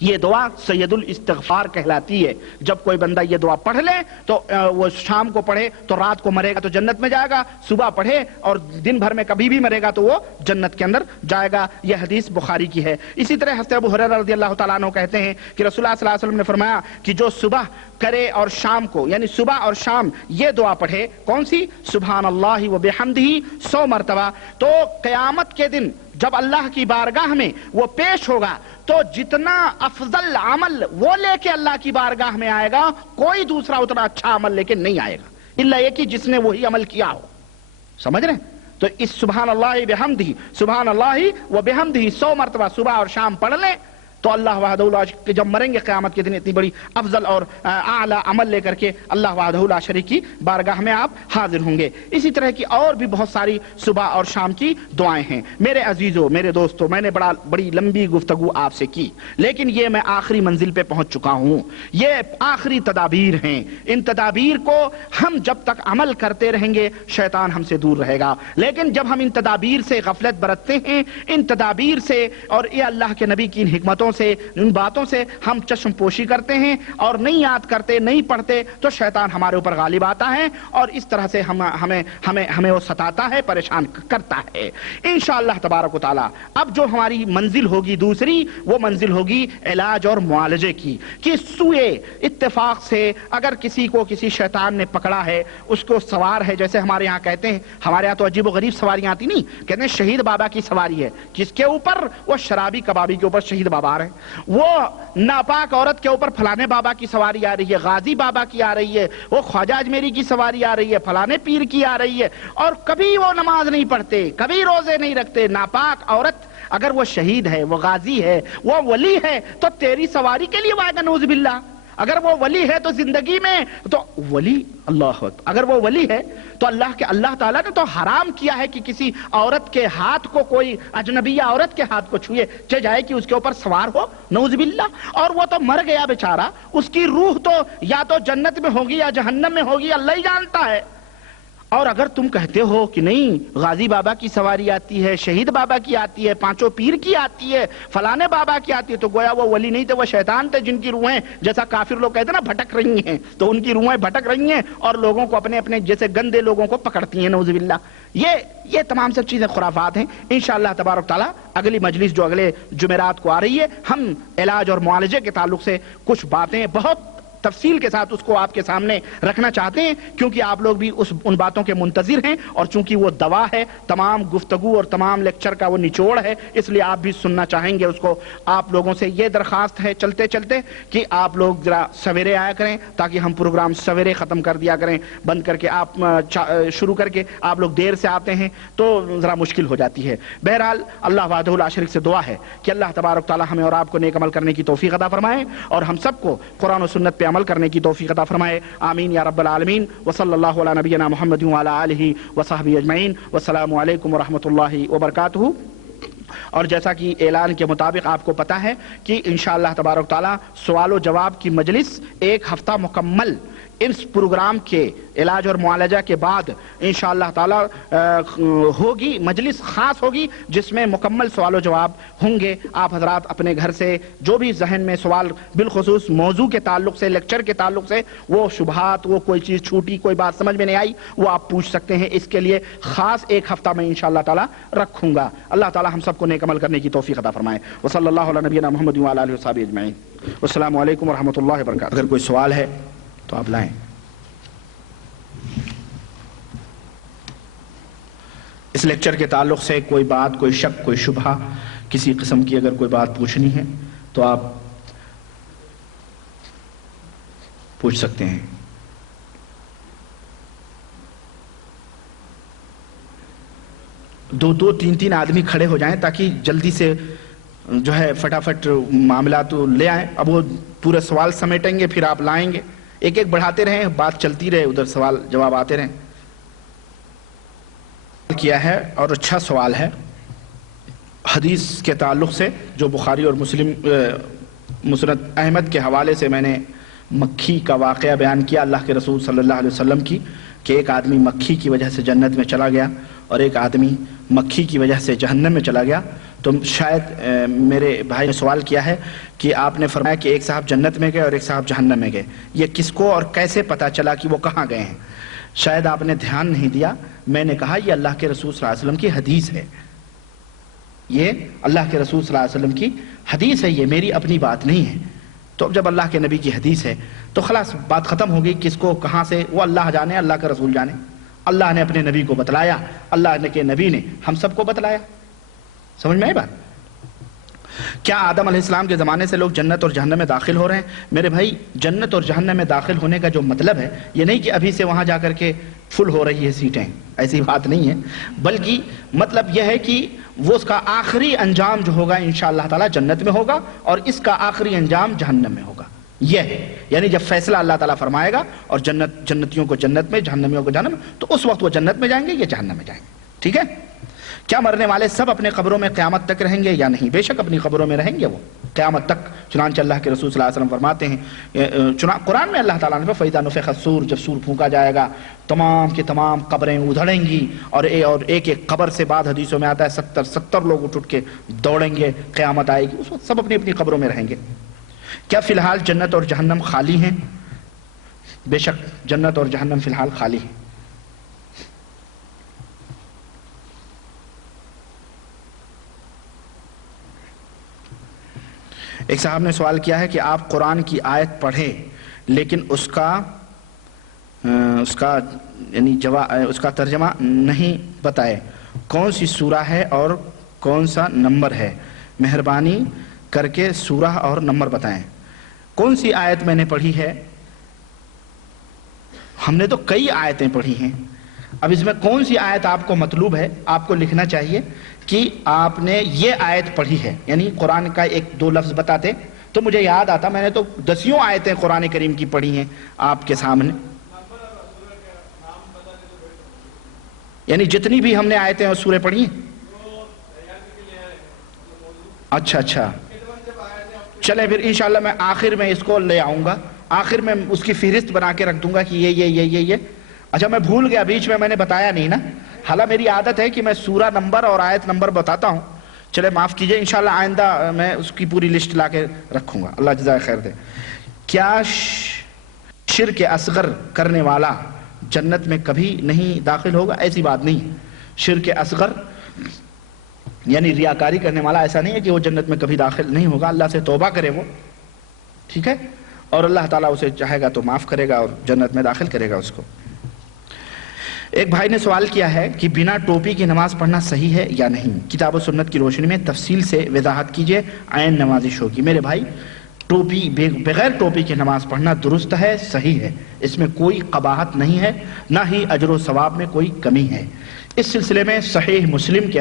یہ دعا سید الاستغفار کہلاتی ہے. جب کوئی بندہ یہ دعا پڑھ لے تو وہ شام کو پڑھے تو رات کو مرے گا تو جنت میں جائے گا، صبح پڑھے اور دن بھر میں کبھی بھی مرے گا تو وہ جنت کے اندر جائے گا. یہ حدیث بخاری کی ہے. اسی طرح حضرت ابو ہریرہ رضی اللہ تعالیٰ عنہ کہتے ہیں کہ رسول اللہ صلی اللہ علیہ وسلم نے فرمایا کہ جو صبح کرے اور شام کو، یعنی صبح اور شام یہ دعا پڑھے، کون سی؟ سبحان اللہ و بحمدہ 100 مرتبہ، تو قیامت کے دن جب اللہ کی بارگاہ میں وہ پیش ہوگا تو جتنا افضل عمل وہ لے کے اللہ کی بارگاہ میں آئے گا، کوئی دوسرا اتنا اچھا عمل لے کے نہیں آئے گا الا یہ کہ جس نے وہی عمل کیا ہو. سمجھ رہے ہیں؟ تو اس سبحان اللہ بحمدہ، سبحان اللہ و بحمدہ 100 مرتبہ صبح اور شام پڑھ لیں تو اللہ وحدہ لا شریک، جب مریں گے قیامت کے دن اتنی بڑی افضل اور اعلی عمل لے کر کے اللہ وحدہ لا شریک کی بارگاہ میں آپ حاضر ہوں گے. اسی طرح کی اور بھی بہت ساری صبح اور شام کی دعائیں ہیں. میرے عزیزوں، میرے دوستوں، میں نے بڑی لمبی گفتگو آپ سے کی، لیکن یہ میں آخری منزل پہ پہنچ چکا ہوں. یہ آخری تدابیر ہیں. ان تدابیر کو ہم جب تک عمل کرتے رہیں گے شیطان ہم سے دور رہے گا، لیکن جب ہم ان تدابیر سے غفلت برتتے ہیں، ان تدابیر سے اور یہ اللہ کے نبی کی ان حکمتوں سے، ان باتوں سے ہم چشم پوشی کرتے ہیں اور نہیں یاد کرتے، نہیں پڑھتے، تو شیطان ہمارے اوپر غالب آتا ہے اور اس طرح سے ہمیں وہ ستاتا ہے، پریشان کرتا ہے. انشاءاللہ تبارک و تعالی اب جو ہماری منزل ہوگی دوسری، وہ منزل ہوگی علاج اور معالجے کی، کہ سوئے اتفاق سے اگر کسی کو کسی شیطان نے پکڑا ہے، اس کو سوار ہے، جیسے ہمارے یہاں کہتے ہیں، ہمارے یہاں تو عجیب و غریب سواریاں آتی نہیں، کہتے ہیں شہید بابا کی سواری ہے. کس کے اوپر؟ وہ شرابی کبابی کے اوپر شہید بابا ہے. وہ ناپاک عورت کے اوپر فلانے بابا کی سواری آ رہی ہے، غازی بابا کی آ رہی ہے، وہ خواجہ اجمیری کی سواری آ رہی ہے، فلانے پیر کی آ رہی ہے، اور کبھی وہ نماز نہیں پڑھتے، کبھی روزے نہیں رکھتے. ناپاک عورت اگر وہ شہید ہے، وہ غازی ہے، وہ ولی ہے، تو تیری سواری کے لیے وعدہ نعوذ باللہ. اگر وہ ولی ہے تو زندگی میں تو ولی اللہ اگر وہ ولی ہے تو اللہ تعالیٰ نے تو حرام کیا ہے کہ کسی عورت کے ہاتھ کو کوئی اجنبی عورت کے ہاتھ کو چھوئے جائے کہ اس کے اوپر سوار ہو، نعوذ باللہ. اور وہ تو مر گیا بیچارہ، اس کی روح تو یا تو جنت میں ہوگی یا جہنم میں ہوگی، اللہ ہی جانتا ہے. اور اگر تم کہتے ہو کہ نہیں غازی بابا کی سواری آتی ہے، شہید بابا کی آتی ہے، پانچوں پیر کی آتی ہے، فلانے بابا کی آتی ہے، تو گویا وہ ولی نہیں تھے، وہ شیطان تھے جن کی روحیں جیسا کافر لوگ کہتے ہیں نا بھٹک رہی ہیں، تو ان کی روحیں بھٹک رہی ہیں اور لوگوں کو اپنے اپنے جیسے گندے لوگوں کو پکڑتی ہیں، نعوذ باللہ. یہ تمام سب چیزیں خرافات ہیں. انشاءاللہ تبارک تعالیٰ اگلی مجلس جو اگلے جمعرات کو آ رہی ہے، ہم علاج اور معالجے کے تعلق سے کچھ باتیں بہت تفصیل کے ساتھ اس کو آپ کے سامنے رکھنا چاہتے ہیں، کیونکہ آپ لوگ بھی ان باتوں کے منتظر ہیں، اور چونکہ وہ دوا ہے، تمام گفتگو اور تمام لیکچر کا وہ نچوڑ ہے، اس لیے آپ بھی سننا چاہیں گے اس کو. آپ لوگوں سے یہ درخواست ہے چلتے چلتے کہ آپ لوگ ذرا سویرے آیا کریں، تاکہ ہم پروگرام سویرے ختم کر دیا کریں، بند کر کے آپ شروع کر کے آپ لوگ دیر سے آتے ہیں تو ذرا مشکل ہو جاتی ہے. بہرحال اللہ وحدہ لا شریک سے دعا ہے کہ اللہ تبارک تعالی ہمیں اور آپ کو نیک عمل کرنے کی توفیق عطا فرمائے، اور ہم سب کو قرآن و سنت پہ عمل کرنے کی توفیق عطا فرمائے. آمین یا رب العالمین. وصلی اللہ علی نبینا محمد وعلی آلہ وصحبہ اجمعین. والسلام علیکم ورحمۃ اللہ وبرکاتہ. اور جیسا کہ اعلان کے مطابق آپ کو پتہ ہے کہ انشاءاللہ تبارک تعالی سوال و جواب کی مجلس ایک ہفتہ مکمل اس پروگرام کے علاج اور معالجہ کے بعد انشاءاللہ تعالی ہوگی، مجلس خاص ہوگی جس میں مکمل سوال و جواب ہوں گے. آپ حضرات اپنے گھر سے جو بھی ذہن میں سوال بالخصوص موضوع کے تعلق سے، لیکچر کے تعلق سے، وہ شبہات، وہ کوئی چیز چھوٹی، کوئی بات سمجھ میں نہیں آئی، وہ آپ پوچھ سکتے ہیں. اس کے لیے خاص ایک ہفتہ میں انشاءاللہ تعالی رکھوں گا. اللہ تعالی ہم سب کو نیک عمل کرنے کی توفیق عطا فرمائے. وصلی اللہ علی نبینا محمد وعلی آلہ وصحبہ اجمعین. السلام علیکم ورحمۃ اللہ وبرکاتہ. اگر کوئی سوال ہے تو آپ لائیں. اس لیکچر کے تعلق سے کوئی بات، کوئی شک، کوئی شبہ، کسی قسم کی اگر کوئی بات پوچھنی ہے تو آپ پوچھ سکتے ہیں. دو تین آدمی کھڑے ہو جائیں تاکہ جلدی سے جو ہے فٹافٹ معاملات لے آئیں. اب وہ پورے سوال سمیٹیں گے، پھر آپ لائیں گے. ایک ایک بڑھاتے رہیں، بات چلتی رہے، ادھر سوال جواب آتے رہیں. کیا ہے اور اچھا سوال ہے حدیث کے تعلق سے، جو بخاری اور مسند احمد کے حوالے سے میں نے مکھی کا واقعہ بیان کیا، اللہ کے رسول صلی اللہ علیہ وسلم کی، کہ ایک آدمی مکھی کی وجہ سے جنت میں چلا گیا اور ایک آدمی مکھی کی وجہ سے جہنم میں چلا گیا. تو شاید میرے بھائی نے سوال کیا ہے کہ آپ نے فرمایا کہ ایک صاحب جنت میں گئے اور ایک صاحب جہنم میں گئے، یہ کس کو اور کیسے پتا چلا کہ وہ کہاں گئے ہیں؟ شاید آپ نے دھیان نہیں دیا. میں نے کہا یہ اللہ کے رسول صلی اللہ علیہ وسلم کی حدیث ہے، یہ اللہ کے رسول صلی اللہ علیہ وسلم کی حدیث ہے، یہ میری اپنی بات نہیں ہے. تو جب اللہ کے نبی کی حدیث ہے تو خلاص بات ختم ہو گئی. کس کو کہاں سے وہ اللہ جانے، اللہ کا رسول جانے. اللہ نے اپنے نبی کو بتلایا، اللہ کے نبی نے ہم سب کو بتلایا. سمجھ میں آئی بات؟ کیا آدم علیہ السلام کے زمانے سے لوگ جنت اور جہنم میں داخل ہو رہے ہیں؟ میرے بھائی، جنت اور جہنم میں داخل ہونے کا جو مطلب ہے یہ نہیں کہ ابھی سے وہاں جا کر کے فل ہو رہی ہے سیٹیں، ایسی بات نہیں ہے. بلکہ مطلب یہ ہے کہ وہ اس کا آخری انجام جو ہوگا انشاءاللہ تعالی جنت میں ہوگا، اور اس کا آخری انجام جہنم میں ہوگا. یہ ہے یعنی جب فیصلہ اللہ تعالیٰ فرمائے گا اور جنتیوں کو جنت میں، جہنمیوں کو جہنم میں، تو اس وقت وہ جنت میں جائیں گے یا جہنم میں جائیں گے. ٹھیک ہے؟ کیا مرنے والے سب اپنے قبروں میں قیامت تک رہیں گے یا نہیں؟ بے شک اپنی قبروں میں رہیں گے وہ قیامت تک. چنانچہ اللہ کے رسول صلی اللہ علیہ وسلم فرماتے ہیں، قرآن میں اللہ تعالیٰ نے فَإِذَا نُفِخَ الصُّورُ، جب سور پھونکا جائے گا تمام کی تمام قبریں ادھڑیں گی، اور ایک ایک قبر سے بعد حدیثوں میں آتا ہے 70 لوگ اٹھ کے دوڑیں گے، قیامت آئے گی. اس وقت سب اپنی اپنی قبروں میں رہیں گے. کیا فی الحال جنت اور جہنم خالی ہیں؟ بے شک جنت اور جہنم فی الحال خالی ہیں. ایک صاحب نے سوال کیا ہے کہ آپ قرآن کی آیت پڑھیں لیکن اس کا ترجمہ نہیں بتائے، کون سی سورہ ہے اور کون سا نمبر ہے؟ مہربانی کر کے سورہ اور نمبر بتائیں. کون سی آیت میں نے پڑھی ہے؟ ہم نے تو کئی آیتیں پڑھی ہیں. اب اس میں کون سی آیت آپ کو مطلوب ہے؟ آپ کو لکھنا چاہیے کہ آپ نے یہ آیت پڑھی ہے، یعنی قرآن کا ایک دو لفظ بتاتے تو مجھے یاد آتا، میں نے تو دسیوں آیتیں قرآن کریم کی پڑھی ہیں آپ کے سامنے، یعنی جتنی بھی ہم نے آیتیں اور سوریں پڑھی ہیں۔ اچھا اچھا، چلیں پھر انشاءاللہ میں آخر میں اس کو لے آؤں گا، آخر میں اس کی فہرست بنا کے رکھ دوں گا کہ یہ۔ اچھا میں بھول گیا، بیچ میں نے بتایا نہیں نا، حالانکہ میری عادت ہے کہ میں سورہ نمبر اور آیت نمبر بتاتا ہوں، چلے معاف کیجئے، انشاءاللہ آئندہ میں اس کی پوری لسٹ لا کے رکھوں گا، اللہ جزائے خیر دے۔ کیا شرک اصغر کرنے والا جنت میں کبھی نہیں داخل ہوگا؟ ایسی بات نہیں، شرک اصغر یعنی ریاکاری کرنے والا ایسا نہیں ہے کہ وہ جنت میں کبھی داخل نہیں ہوگا، اللہ سے توبہ کرے وہ، ٹھیک ہے، اور اللہ تعالیٰ اسے چاہے گا تو معاف کرے گا اور جنت میں داخل کرے گا اس کو۔ ایک بھائی نے سوال کیا ہے کہ بنا ٹوپی کی نماز پڑھنا صحیح ہے یا نہیں؟ کتاب و سنت کی روشنی میں تفصیل سے وضاحت کیجئے، عین نوازش ہوگی۔ میرے بھائی ٹوپی بغیر ٹوپی کی نماز پڑھنا درست ہے، صحیح ہے، اس میں کوئی قباحت نہیں ہے، نہ ہی اجر و ثواب میں کوئی کمی ہے۔ اس سلسلے میں صحیح مسلم کے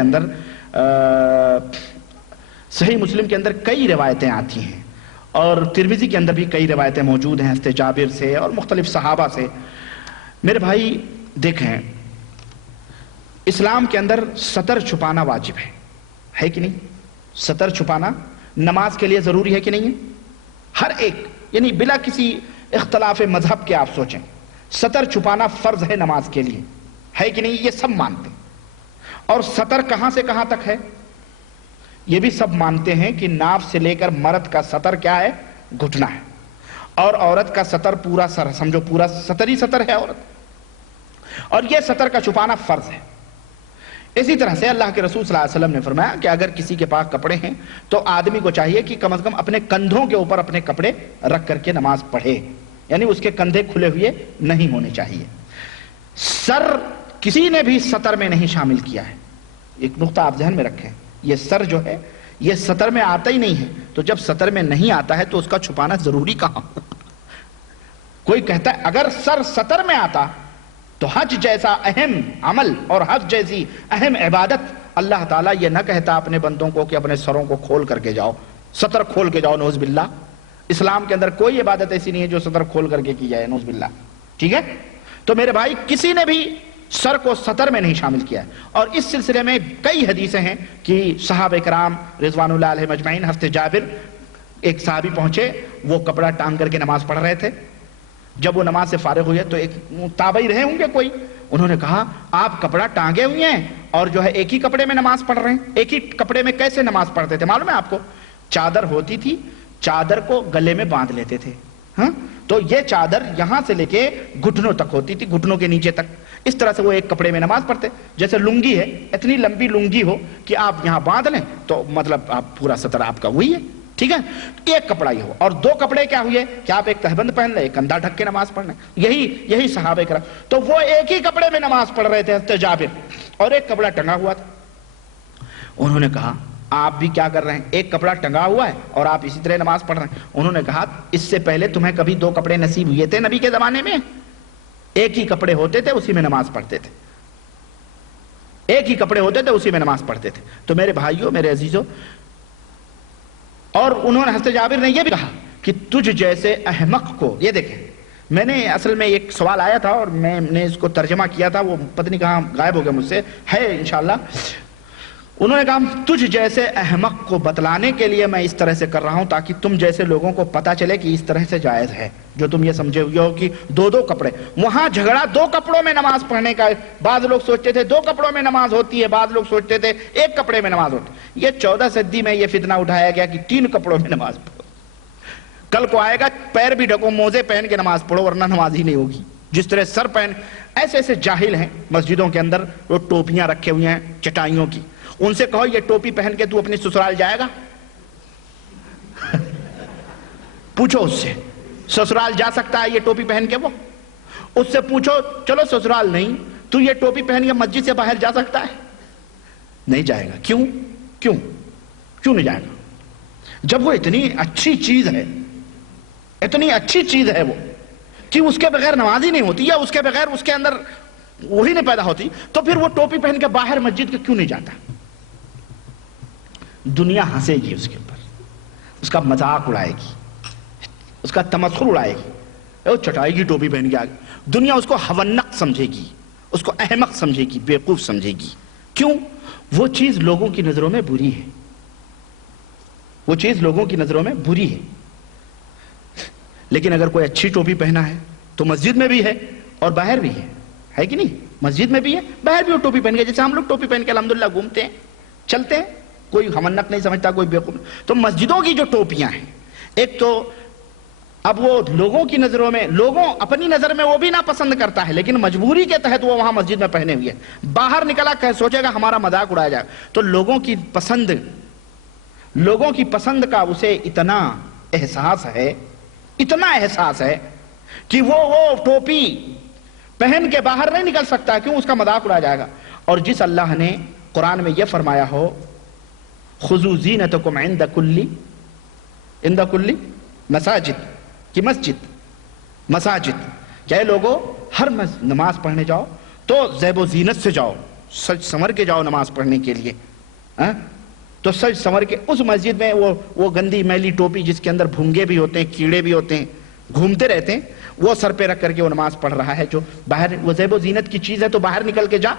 اندر کئی روایتیں آتی ہیں، اور ترمذی کے اندر بھی کئی روایتیں موجود ہیں حضرت جابر سے اور مختلف صحابہ سے۔ میرے بھائی دیکھیں، اسلام کے اندر سطر چھپانا واجب ہے کہ نہیں؟ سطر چھپانا نماز کے لیے ضروری ہے کہ نہیں ہے؟ ہر ایک، یعنی بلا کسی اختلاف مذہب کے آپ سوچیں، سطر چھپانا فرض ہے نماز کے لیے، ہے کہ نہیں؟ یہ سب مانتے ہیں۔ اور سطر کہاں سے کہاں تک ہے؟ یہ بھی سب مانتے ہیں کہ ناف سے لے کر مرد کا سطر کیا ہے؟ گھٹنا ہے، اور عورت کا سطر پورا سر، سمجھو پورا سطر ہی سطر ہے عورت، اور یہ سطر کا چھپانا فرض ہے۔ اسی طرح سے اللہ کے رسول صلی اللہ علیہ وسلم نے فرمایا کہ اگر کسی کے پاس کپڑے ہیں تو آدمی کو چاہیے کہ کم از کم اپنے کندھوں کے اوپر اپنے کپڑے رکھ کر کے نماز پڑھے، یعنی اس کے کندھے کھلے ہوئے نہیں ہونے چاہیے۔ سر کسی نے بھی سطر میں نہیں شامل کیا ہے، ایک نقطہ آپ ذہن میں رکھیں، یہ سر جو ہے یہ سطر میں آتا ہی نہیں ہے، تو جب سطر میں نہیں آتا ہے تو اس کا چھپانا ضروری کہاں؟ کوئی کہتا ہے اگر سر سطر میں آتا تو حج جیسا اہم عمل اور حج جیسی اہم عبادت اللہ تعالیٰ یہ نہ کہتا اپنے بندوں کو کہ اپنے سروں کو کھول کر کے جاؤ، سطر کھول کے جاؤ، نعوذ باللہ۔ اسلام کے اندر کوئی عبادت ایسی نہیں ہے جو سطر کھول کر کے کی جائے، نعوذ باللہ، ٹھیک ہے؟ تو میرے بھائی کسی نے بھی سر کو سطر میں نہیں شامل کیا ہے، اور اس سلسلے میں کئی حدیثیں ہیں کہ صحابہ کرام رضوان اللہ علیہم اجمعین، حضرت جابر، ایک صحابی پہنچے، وہ کپڑا ٹانگ کر کے نماز پڑھ رہے تھے، جب وہ نماز سے فارغ ہوئے تو ایک تابعی رہے ہوں گے کوئی، انہوں نے کہا آپ کپڑا ٹانگے ہوئے ہیں اور جو ہے ایک ہی کپڑے میں نماز پڑھ رہے ہیں۔ ایک ہی کپڑے میں کیسے نماز پڑھتے تھے معلوم ہے آپ کو؟ چادر ہوتی تھی، چادر کو گلے میں باندھ لیتے تھے، ہاں، تو یہ چادر یہاں سے لے کے گھٹنوں تک ہوتی تھی، گھٹنوں کے نیچے تک، اس طرح سے وہ ایک کپڑے میں نماز پڑھتے، جیسے لنگی ہے، اتنی لمبی لنگی ہو کہ آپ یہاں باندھ لیں تو مطلب آپ پورا سطر آپ کا وہی ہے، ٹھیک ہے؟ ایک کپڑا ہی ہو، اور دو کپڑے کیا ہوئے کہ آپ ایک تہبند پہن لیں، ایک کندھا ڈھک کے نماز پڑھ لیں، یہی صحابہ کرام، تو وہ ایک ہی کپڑے میں نماز پڑھ رہے تھے حضرت جابر، اور ایک کپڑا ٹنگا ہوا تھا۔ انہوں نے کہا آپ بھی کیا کر رہے ہیں؟ ایک کپڑا ٹنگا ہوا ہے اور آپ اسی طرح نماز پڑھ رہے ہیں۔ انہوں نے کہا اس سے پہلے تمہیں کبھی دو کپڑے نصیب ہوئے تھے نبی کے زمانے میں؟ ایک ہی کپڑے ہوتے تھے، اسی میں نماز پڑھتے تھے، ایک ہی کپڑے ہوتے تھے، اسی میں نماز پڑھتے تھے۔ تو میرے بھائیوں، میرے عزیزوں، اور انہوں نے حضرت جابر نے یہ بھی کہا کہ تجھ جیسے احمق کو، یہ دیکھیں میں نے اصل میں ایک سوال آیا تھا اور میں نے اس کو ترجمہ کیا تھا، وہ پتہ نہیں کہاں غائب ہو گیا مجھ سے، ہے انشاءاللہ۔ انہوں نے کہا تجھ جیسے احمق کو بتلانے کے لیے میں اس طرح سے کر رہا ہوں تاکہ تم جیسے لوگوں کو پتہ چلے کہ اس طرح سے جائز ہے، جو تم یہ سمجھے ہوئے ہو کہ دو کپڑے، وہاں جھگڑا دو کپڑوں میں نماز پڑھنے کا، بعض لوگ سوچتے تھے دو کپڑوں میں نماز ہوتی ہے، بعض لوگ سوچتے تھے ایک کپڑے میں نماز ہوتی ہے۔ یہ 14 صدی میں یہ فتنہ اٹھایا گیا کہ 3 کپڑوں میں نماز پڑھو، کل کو آئے گا پیر بھی ڈھکو، موزے پہن کے نماز پڑھو ورنہ نماز ہی نہیں ہوگی، جس طرح سر پہن۔ ایسے جاہل ہیں مسجدوں کے اندر، وہ ٹوپیاں رکھے ہوئے ہیں چٹائیوں کی، ان سے کہو یہ ٹوپی پہن کے تو اپنی سسرال جائے گا؟ پوچھو اس سے، سسرال جا سکتا ہے یہ ٹوپی پہن کے؟ وہ اس سے پوچھو چلو سسرال نہیں، تو یہ ٹوپی پہن کے مسجد سے باہر جا سکتا ہے؟ نہیں جائے گا۔ کیوں نہیں جائے گا؟ جب وہ اتنی اچھی چیز ہے، اتنی اچھی چیز ہے وہ کہ اس کے بغیر نماز ہی نہیں ہوتی، یا اس کے بغیر اس کے اندر وہی نہیں پیدا ہوتی، تو پھر وہ ٹوپی پہن کے باہر مسجد کے کیوں نہیں جاتا؟ دنیا ہنسے گی اس کے اوپر، اس کا مذاق اڑائے گی، اس کا تمسخر اڑائے گی، وہ چٹائی کی ٹوپی پہن کے آگے، دنیا اس کو حونق سمجھے گی، اس کو احمق سمجھے گی، بیوقوف سمجھے گی۔ کیوں؟ وہ چیز لوگوں کی نظروں میں بری ہے، وہ چیز لوگوں کی نظروں میں بری ہے۔ لیکن اگر کوئی اچھی ٹوپی پہنا ہے تو مسجد میں بھی ہے اور باہر بھی ہے کہ نہیں؟ مسجد میں بھی ہے، باہر بھی وہ ٹوپی پہن کے، جیسے ہم لوگ ٹوپی پہن کے الحمدللہ گھومتے ہیں، چلتے ہیں، کوئی حونق نہیں سمجھتا، کوئی بیوقوف۔ تو مسجدوں کی جو ٹوپیاں ہیں، ایک تو اب وہ لوگوں کی نظروں میں، لوگوں اپنی نظر میں وہ بھی ناپسند کرتا ہے، لیکن مجبوری کے تحت وہ وہاں مسجد میں پہنے ہوئے ہے، باہر نکلا کہ سوچے گا ہمارا مذاق اڑایا جائے، تو لوگوں کی پسند کا اسے اتنا احساس ہے، اتنا احساس ہے کہ وہ ٹوپی پہن کے باہر نہیں نکل سکتا، کیوں؟ اس کا مذاق اڑایا جائے گا۔ اور جس اللہ نے قرآن میں یہ فرمایا ہو خذوا زینتکم عند کل مساجد، کہ مساجد کیا لوگوں ہر نماز پڑھنے جاؤ تو زیب و زینت سے جاؤ، سج سنور کے جاؤ نماز پڑھنے کے لیے، تو سج سنور کے اس مسجد میں وہ گندی میلی ٹوپی جس کے اندر بھونگے بھی ہوتے ہیں، کیڑے بھی ہوتے ہیں، گھومتے رہتے ہیں، وہ سر پہ رکھ کر کے وہ نماز پڑھ رہا ہے، جو باہر وہ زیب و زینت کی چیز ہے تو باہر نکل کے جا،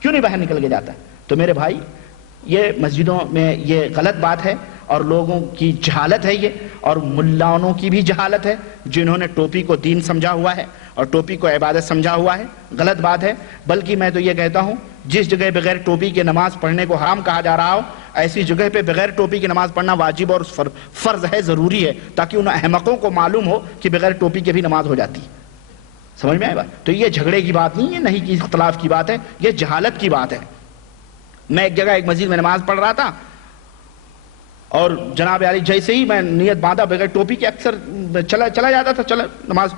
کیوں نہیں باہر نکل کے جاتا؟ تو میرے بھائی یہ مسجدوں میں یہ غلط بات ہے، اور لوگوں کی جہالت ہے یہ، اور ملاؤں کی بھی جہالت ہے، جنہوں نے ٹوپی کو دین سمجھا ہوا ہے اور ٹوپی کو عبادت سمجھا ہوا ہے، غلط بات ہے۔ بلکہ میں تو یہ کہتا ہوں جس جگہ بغیر ٹوپی کے نماز پڑھنے کو حرام کہا جا رہا ہو، ایسی جگہ پہ بغیر ٹوپی کی نماز پڑھنا واجب اور فرض ہے، ضروری ہے، تاکہ ان احمقوں کو معلوم ہو کہ بغیر ٹوپی کے بھی نماز ہو جاتی ہے۔ سمجھ میں آئے بات؟ تو یہ جھگڑے کی بات نہیں ہے، نہیں کی اختلاف کی بات ہے، یہ جہالت کی بات ہے۔ میں ایک جگہ ایک مسجد میں نماز پڑھ رہا تھا، اور جناب علی جیسے ہی میں نیت باندھا بغیر ٹوپی کے اکثر چلا جاتا تھا نماز۔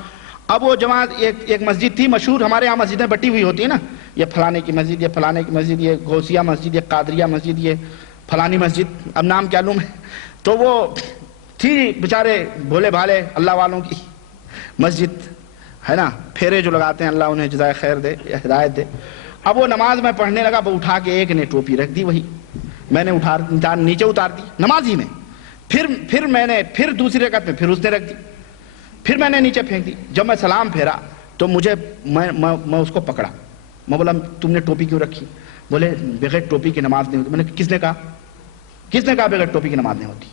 اب وہ جماعت ایک مسجد تھی مشہور، ہمارے یہاں مسجدیں بٹی ہوئی ہوتی ہیں نا، یہ فلانے کی مسجد، یہ فلانے کی مسجد، یہ غوثیہ مسجد، یہ قادریہ مسجد، یہ فلانی مسجد، اب نام کیا لوں میں۔ تو وہ تھی بیچارے بھولے بھالے اللہ والوں کی مسجد ہے نا، پھیرے جو لگاتے ہیں، اللہ انہیں جزائے خیر دے، ہدایت دے۔ اب وہ نماز میں پڑھنے لگا، وہ اٹھا کے ایک نے ٹوپی رکھ دی، وہی میں نے نیچے اتار دی نماز ہی میں، پھر میں نے پھر دوسری رکعت میں پھر اس نے رکھ دی، پھر میں نے نیچے پھینک دی۔ جب میں سلام پھیرا تو میں اس کو پکڑا، میں بولا تم نے ٹوپی کیوں رکھی؟ بولے بغیر ٹوپی کی نماز نہیں ہوتی۔ میں نے کس نے کہا بغیر ٹوپی کی نماز نہیں ہوتی؟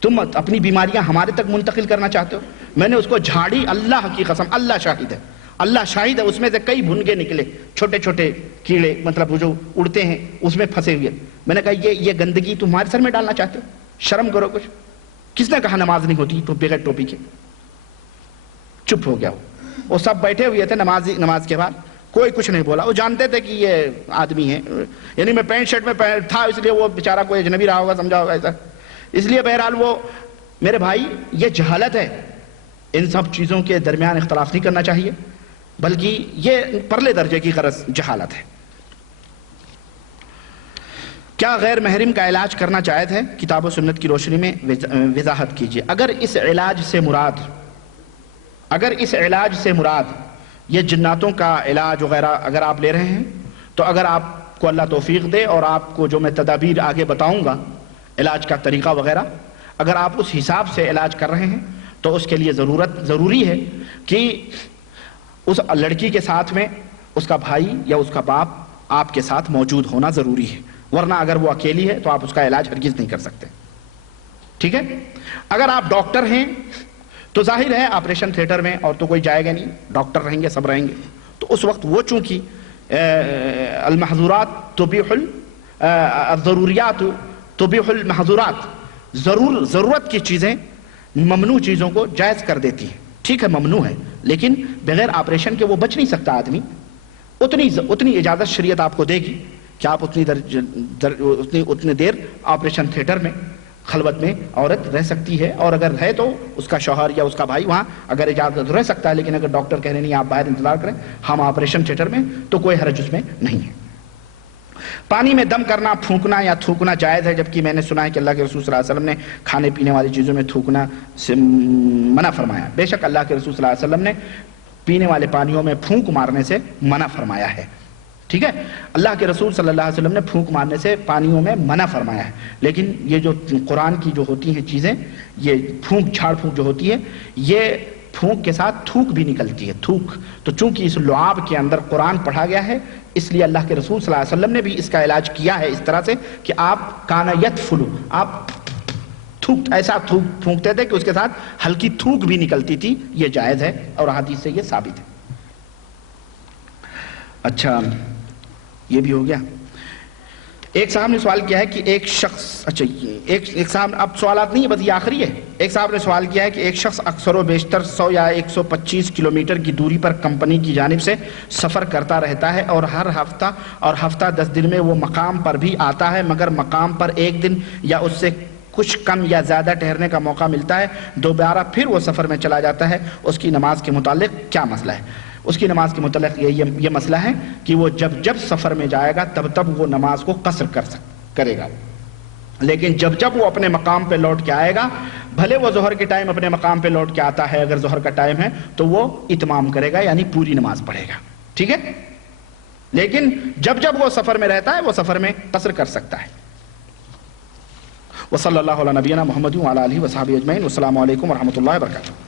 تم اپنی بیماریاں ہمارے تک منتقل کرنا چاہتے ہو؟ میں نے اس کو جھاڑی، اللہ کی قسم، اللہ شاہد ہے، اللہ شاہد ہے، اس میں سے کئی بھنگے نکلے، چھوٹے چھوٹے کیڑے، مطلب وہ جو اڑتے ہیں اس میں پھنسے ہوئے۔ میں نے کہا یہ گندگی تمہارے سر میں ڈالنا چاہتے ہو؟ شرم کرو کچھ۔ کس نے کہا نماز نہیں ہوتی تو بغیر ٹوپی کے؟ چپ ہو گیا وہ سب بیٹھے ہوئے تھے نماز کے بعد، کوئی کچھ نہیں بولا، وہ جانتے تھے کہ یہ آدمی ہے، یعنی میں پینٹ شرٹ میں تھا اس لیے وہ بیچارہ کوئی اجنبی رہا ہوگا، سمجھا ہوگا ایسا، اس لیے بہرحال وہ میرے بھائی یہ جہالت ہے، ان سب چیزوں کے درمیان اختلاف نہیں کرنا چاہیے، بلکہ یہ پرلے درجے کی غرض جہالت ہے۔ کیا غیر محرم کا علاج کرنا جائز ہے؟ کتاب و سنت کی روشنی میں وضاحت کیجیے۔ اگر اس علاج سے مراد یہ جناتوں کا علاج وغیرہ اگر آپ لے رہے ہیں، تو اگر آپ کو اللہ توفیق دے اور آپ کو جو میں تدابیر آگے بتاؤں گا علاج کا طریقہ وغیرہ، اگر آپ اس حساب سے علاج کر رہے ہیں تو اس کے لیے ضروری ہے کہ اس لڑکی کے ساتھ میں اس کا بھائی یا اس کا باپ آپ کے ساتھ موجود ہونا ضروری ہے، ورنہ اگر وہ اکیلی ہے تو آپ اس کا علاج ہرگز نہیں کر سکتے، ٹھیک ہے؟ اگر آپ ڈاکٹر ہیں تو ظاہر ہے آپریشن تھیٹر میں اور تو کوئی جائے گا نہیں، ڈاکٹر رہیں گے، سب رہیں گے، تو اس وقت وہ چونکہ المحظورات تبیح الضروریات تبیح المحظورات، ضرورت کی چیزیں ممنوع چیزوں کو جائز کر دیتی ہیں، ٹھیک ہے ممنوع ہے، لیکن بغیر آپریشن کے وہ بچ نہیں سکتا آدمی، اتنی اجازت شریعت آپ کو دے گی کہ آپ اتنی دیر آپریشن تھیٹر میں خلوت میں عورت رہ سکتی ہے، اور اگر ہے تو اس کا شوہر یا اس کا بھائی وہاں اگر اجازت رہ سکتا ہے، لیکن اگر ڈاکٹر کہہ رہے نہیں آپ باہر انتظار کریں، ہم آپریشن تھیٹر میں، تو کوئی حرج اس میں نہیں ہے۔ پانی میں دم کرنا، پھونکنا یا تھوکنا جائز ہے، جبکہ میں نے سنا ہے کہ اللہ کے رسول صلی اللہ علیہ وسلم نے کھانے پینے والی چیزوں میں تھوکنا سے منع فرمایا۔ بے شک اللہ کے رسول صلی اللہ علیہ وسلم نے پینے والے پانیوں میں پھونک مارنے سے منع فرمایا ہے، ٹھیک ہے. اللہ کے رسول صلی اللہ علیہ وسلم نے پھونک مارنے سے پانیوں میں منع فرمایا ہے، لیکن یہ جو قرآن کی جو ہوتی ہیں چیزیں، یہ پھونک جھاڑ پھونک جو ہوتی ہے، یہ پھونک کے ساتھ تھوک بھی نکلتی ہے، تھوک. تو چونکہ اس لعاب کے اندر قرآن پڑھا گیا ہے، اس لیے اللہ کے رسول صلی اللہ علیہ وسلم نے بھی اس کا علاج کیا ہے اس طرح سے کہ آپ کانا یتفلو، آپ تھوک، ایسا تھوک پھونکتے تھے کہ اس کے ساتھ ہلکی تھوک بھی نکلتی تھی. یہ جائز ہے اور حدیث سے یہ ثابت ہے. اچھا یہ بھی ہو گیا. ایک صاحب نے سوال کیا ہے کہ ایک شخص، اچھا ایک صاحب، اب سوالات نہیں ہے بس یہ آخری ہے. ایک صاحب نے سوال کیا ہے کہ ایک شخص اکثر و بیشتر 100 یا 125 کلومیٹر کی دوری پر کمپنی کی جانب سے سفر کرتا رہتا ہے اور ہر ہفتہ 10 دن میں وہ مقام پر بھی آتا ہے، مگر مقام پر ایک دن یا اس سے کچھ کم یا زیادہ ٹھہرنے کا موقع ملتا ہے، دوبارہ پھر وہ سفر میں چلا جاتا ہے. اس کی نماز کے متعلق کیا مسئلہ ہے؟ اس کی نماز کے متعلق یہ مسئلہ ہے کہ وہ جب سفر میں جائے گا تب وہ نماز کو قصر کرے گا، لیکن جب وہ اپنے مقام پہ لوٹ کے آئے گا، بھلے وہ ظہر کے ٹائم اپنے مقام پہ لوٹ کے آتا ہے، اگر ظہر کا ٹائم ہے تو وہ اتمام کرے گا، یعنی پوری نماز پڑھے گا. ٹھیک ہے، لیکن جب وہ سفر میں رہتا ہے وہ سفر میں قصر کر سکتا ہے. وصلی اللہ علی نبینا محمد وعلی آلہ وصحبہ اجمعین. والسلام علیکم ورحمۃ اللہ وبرکاتہ.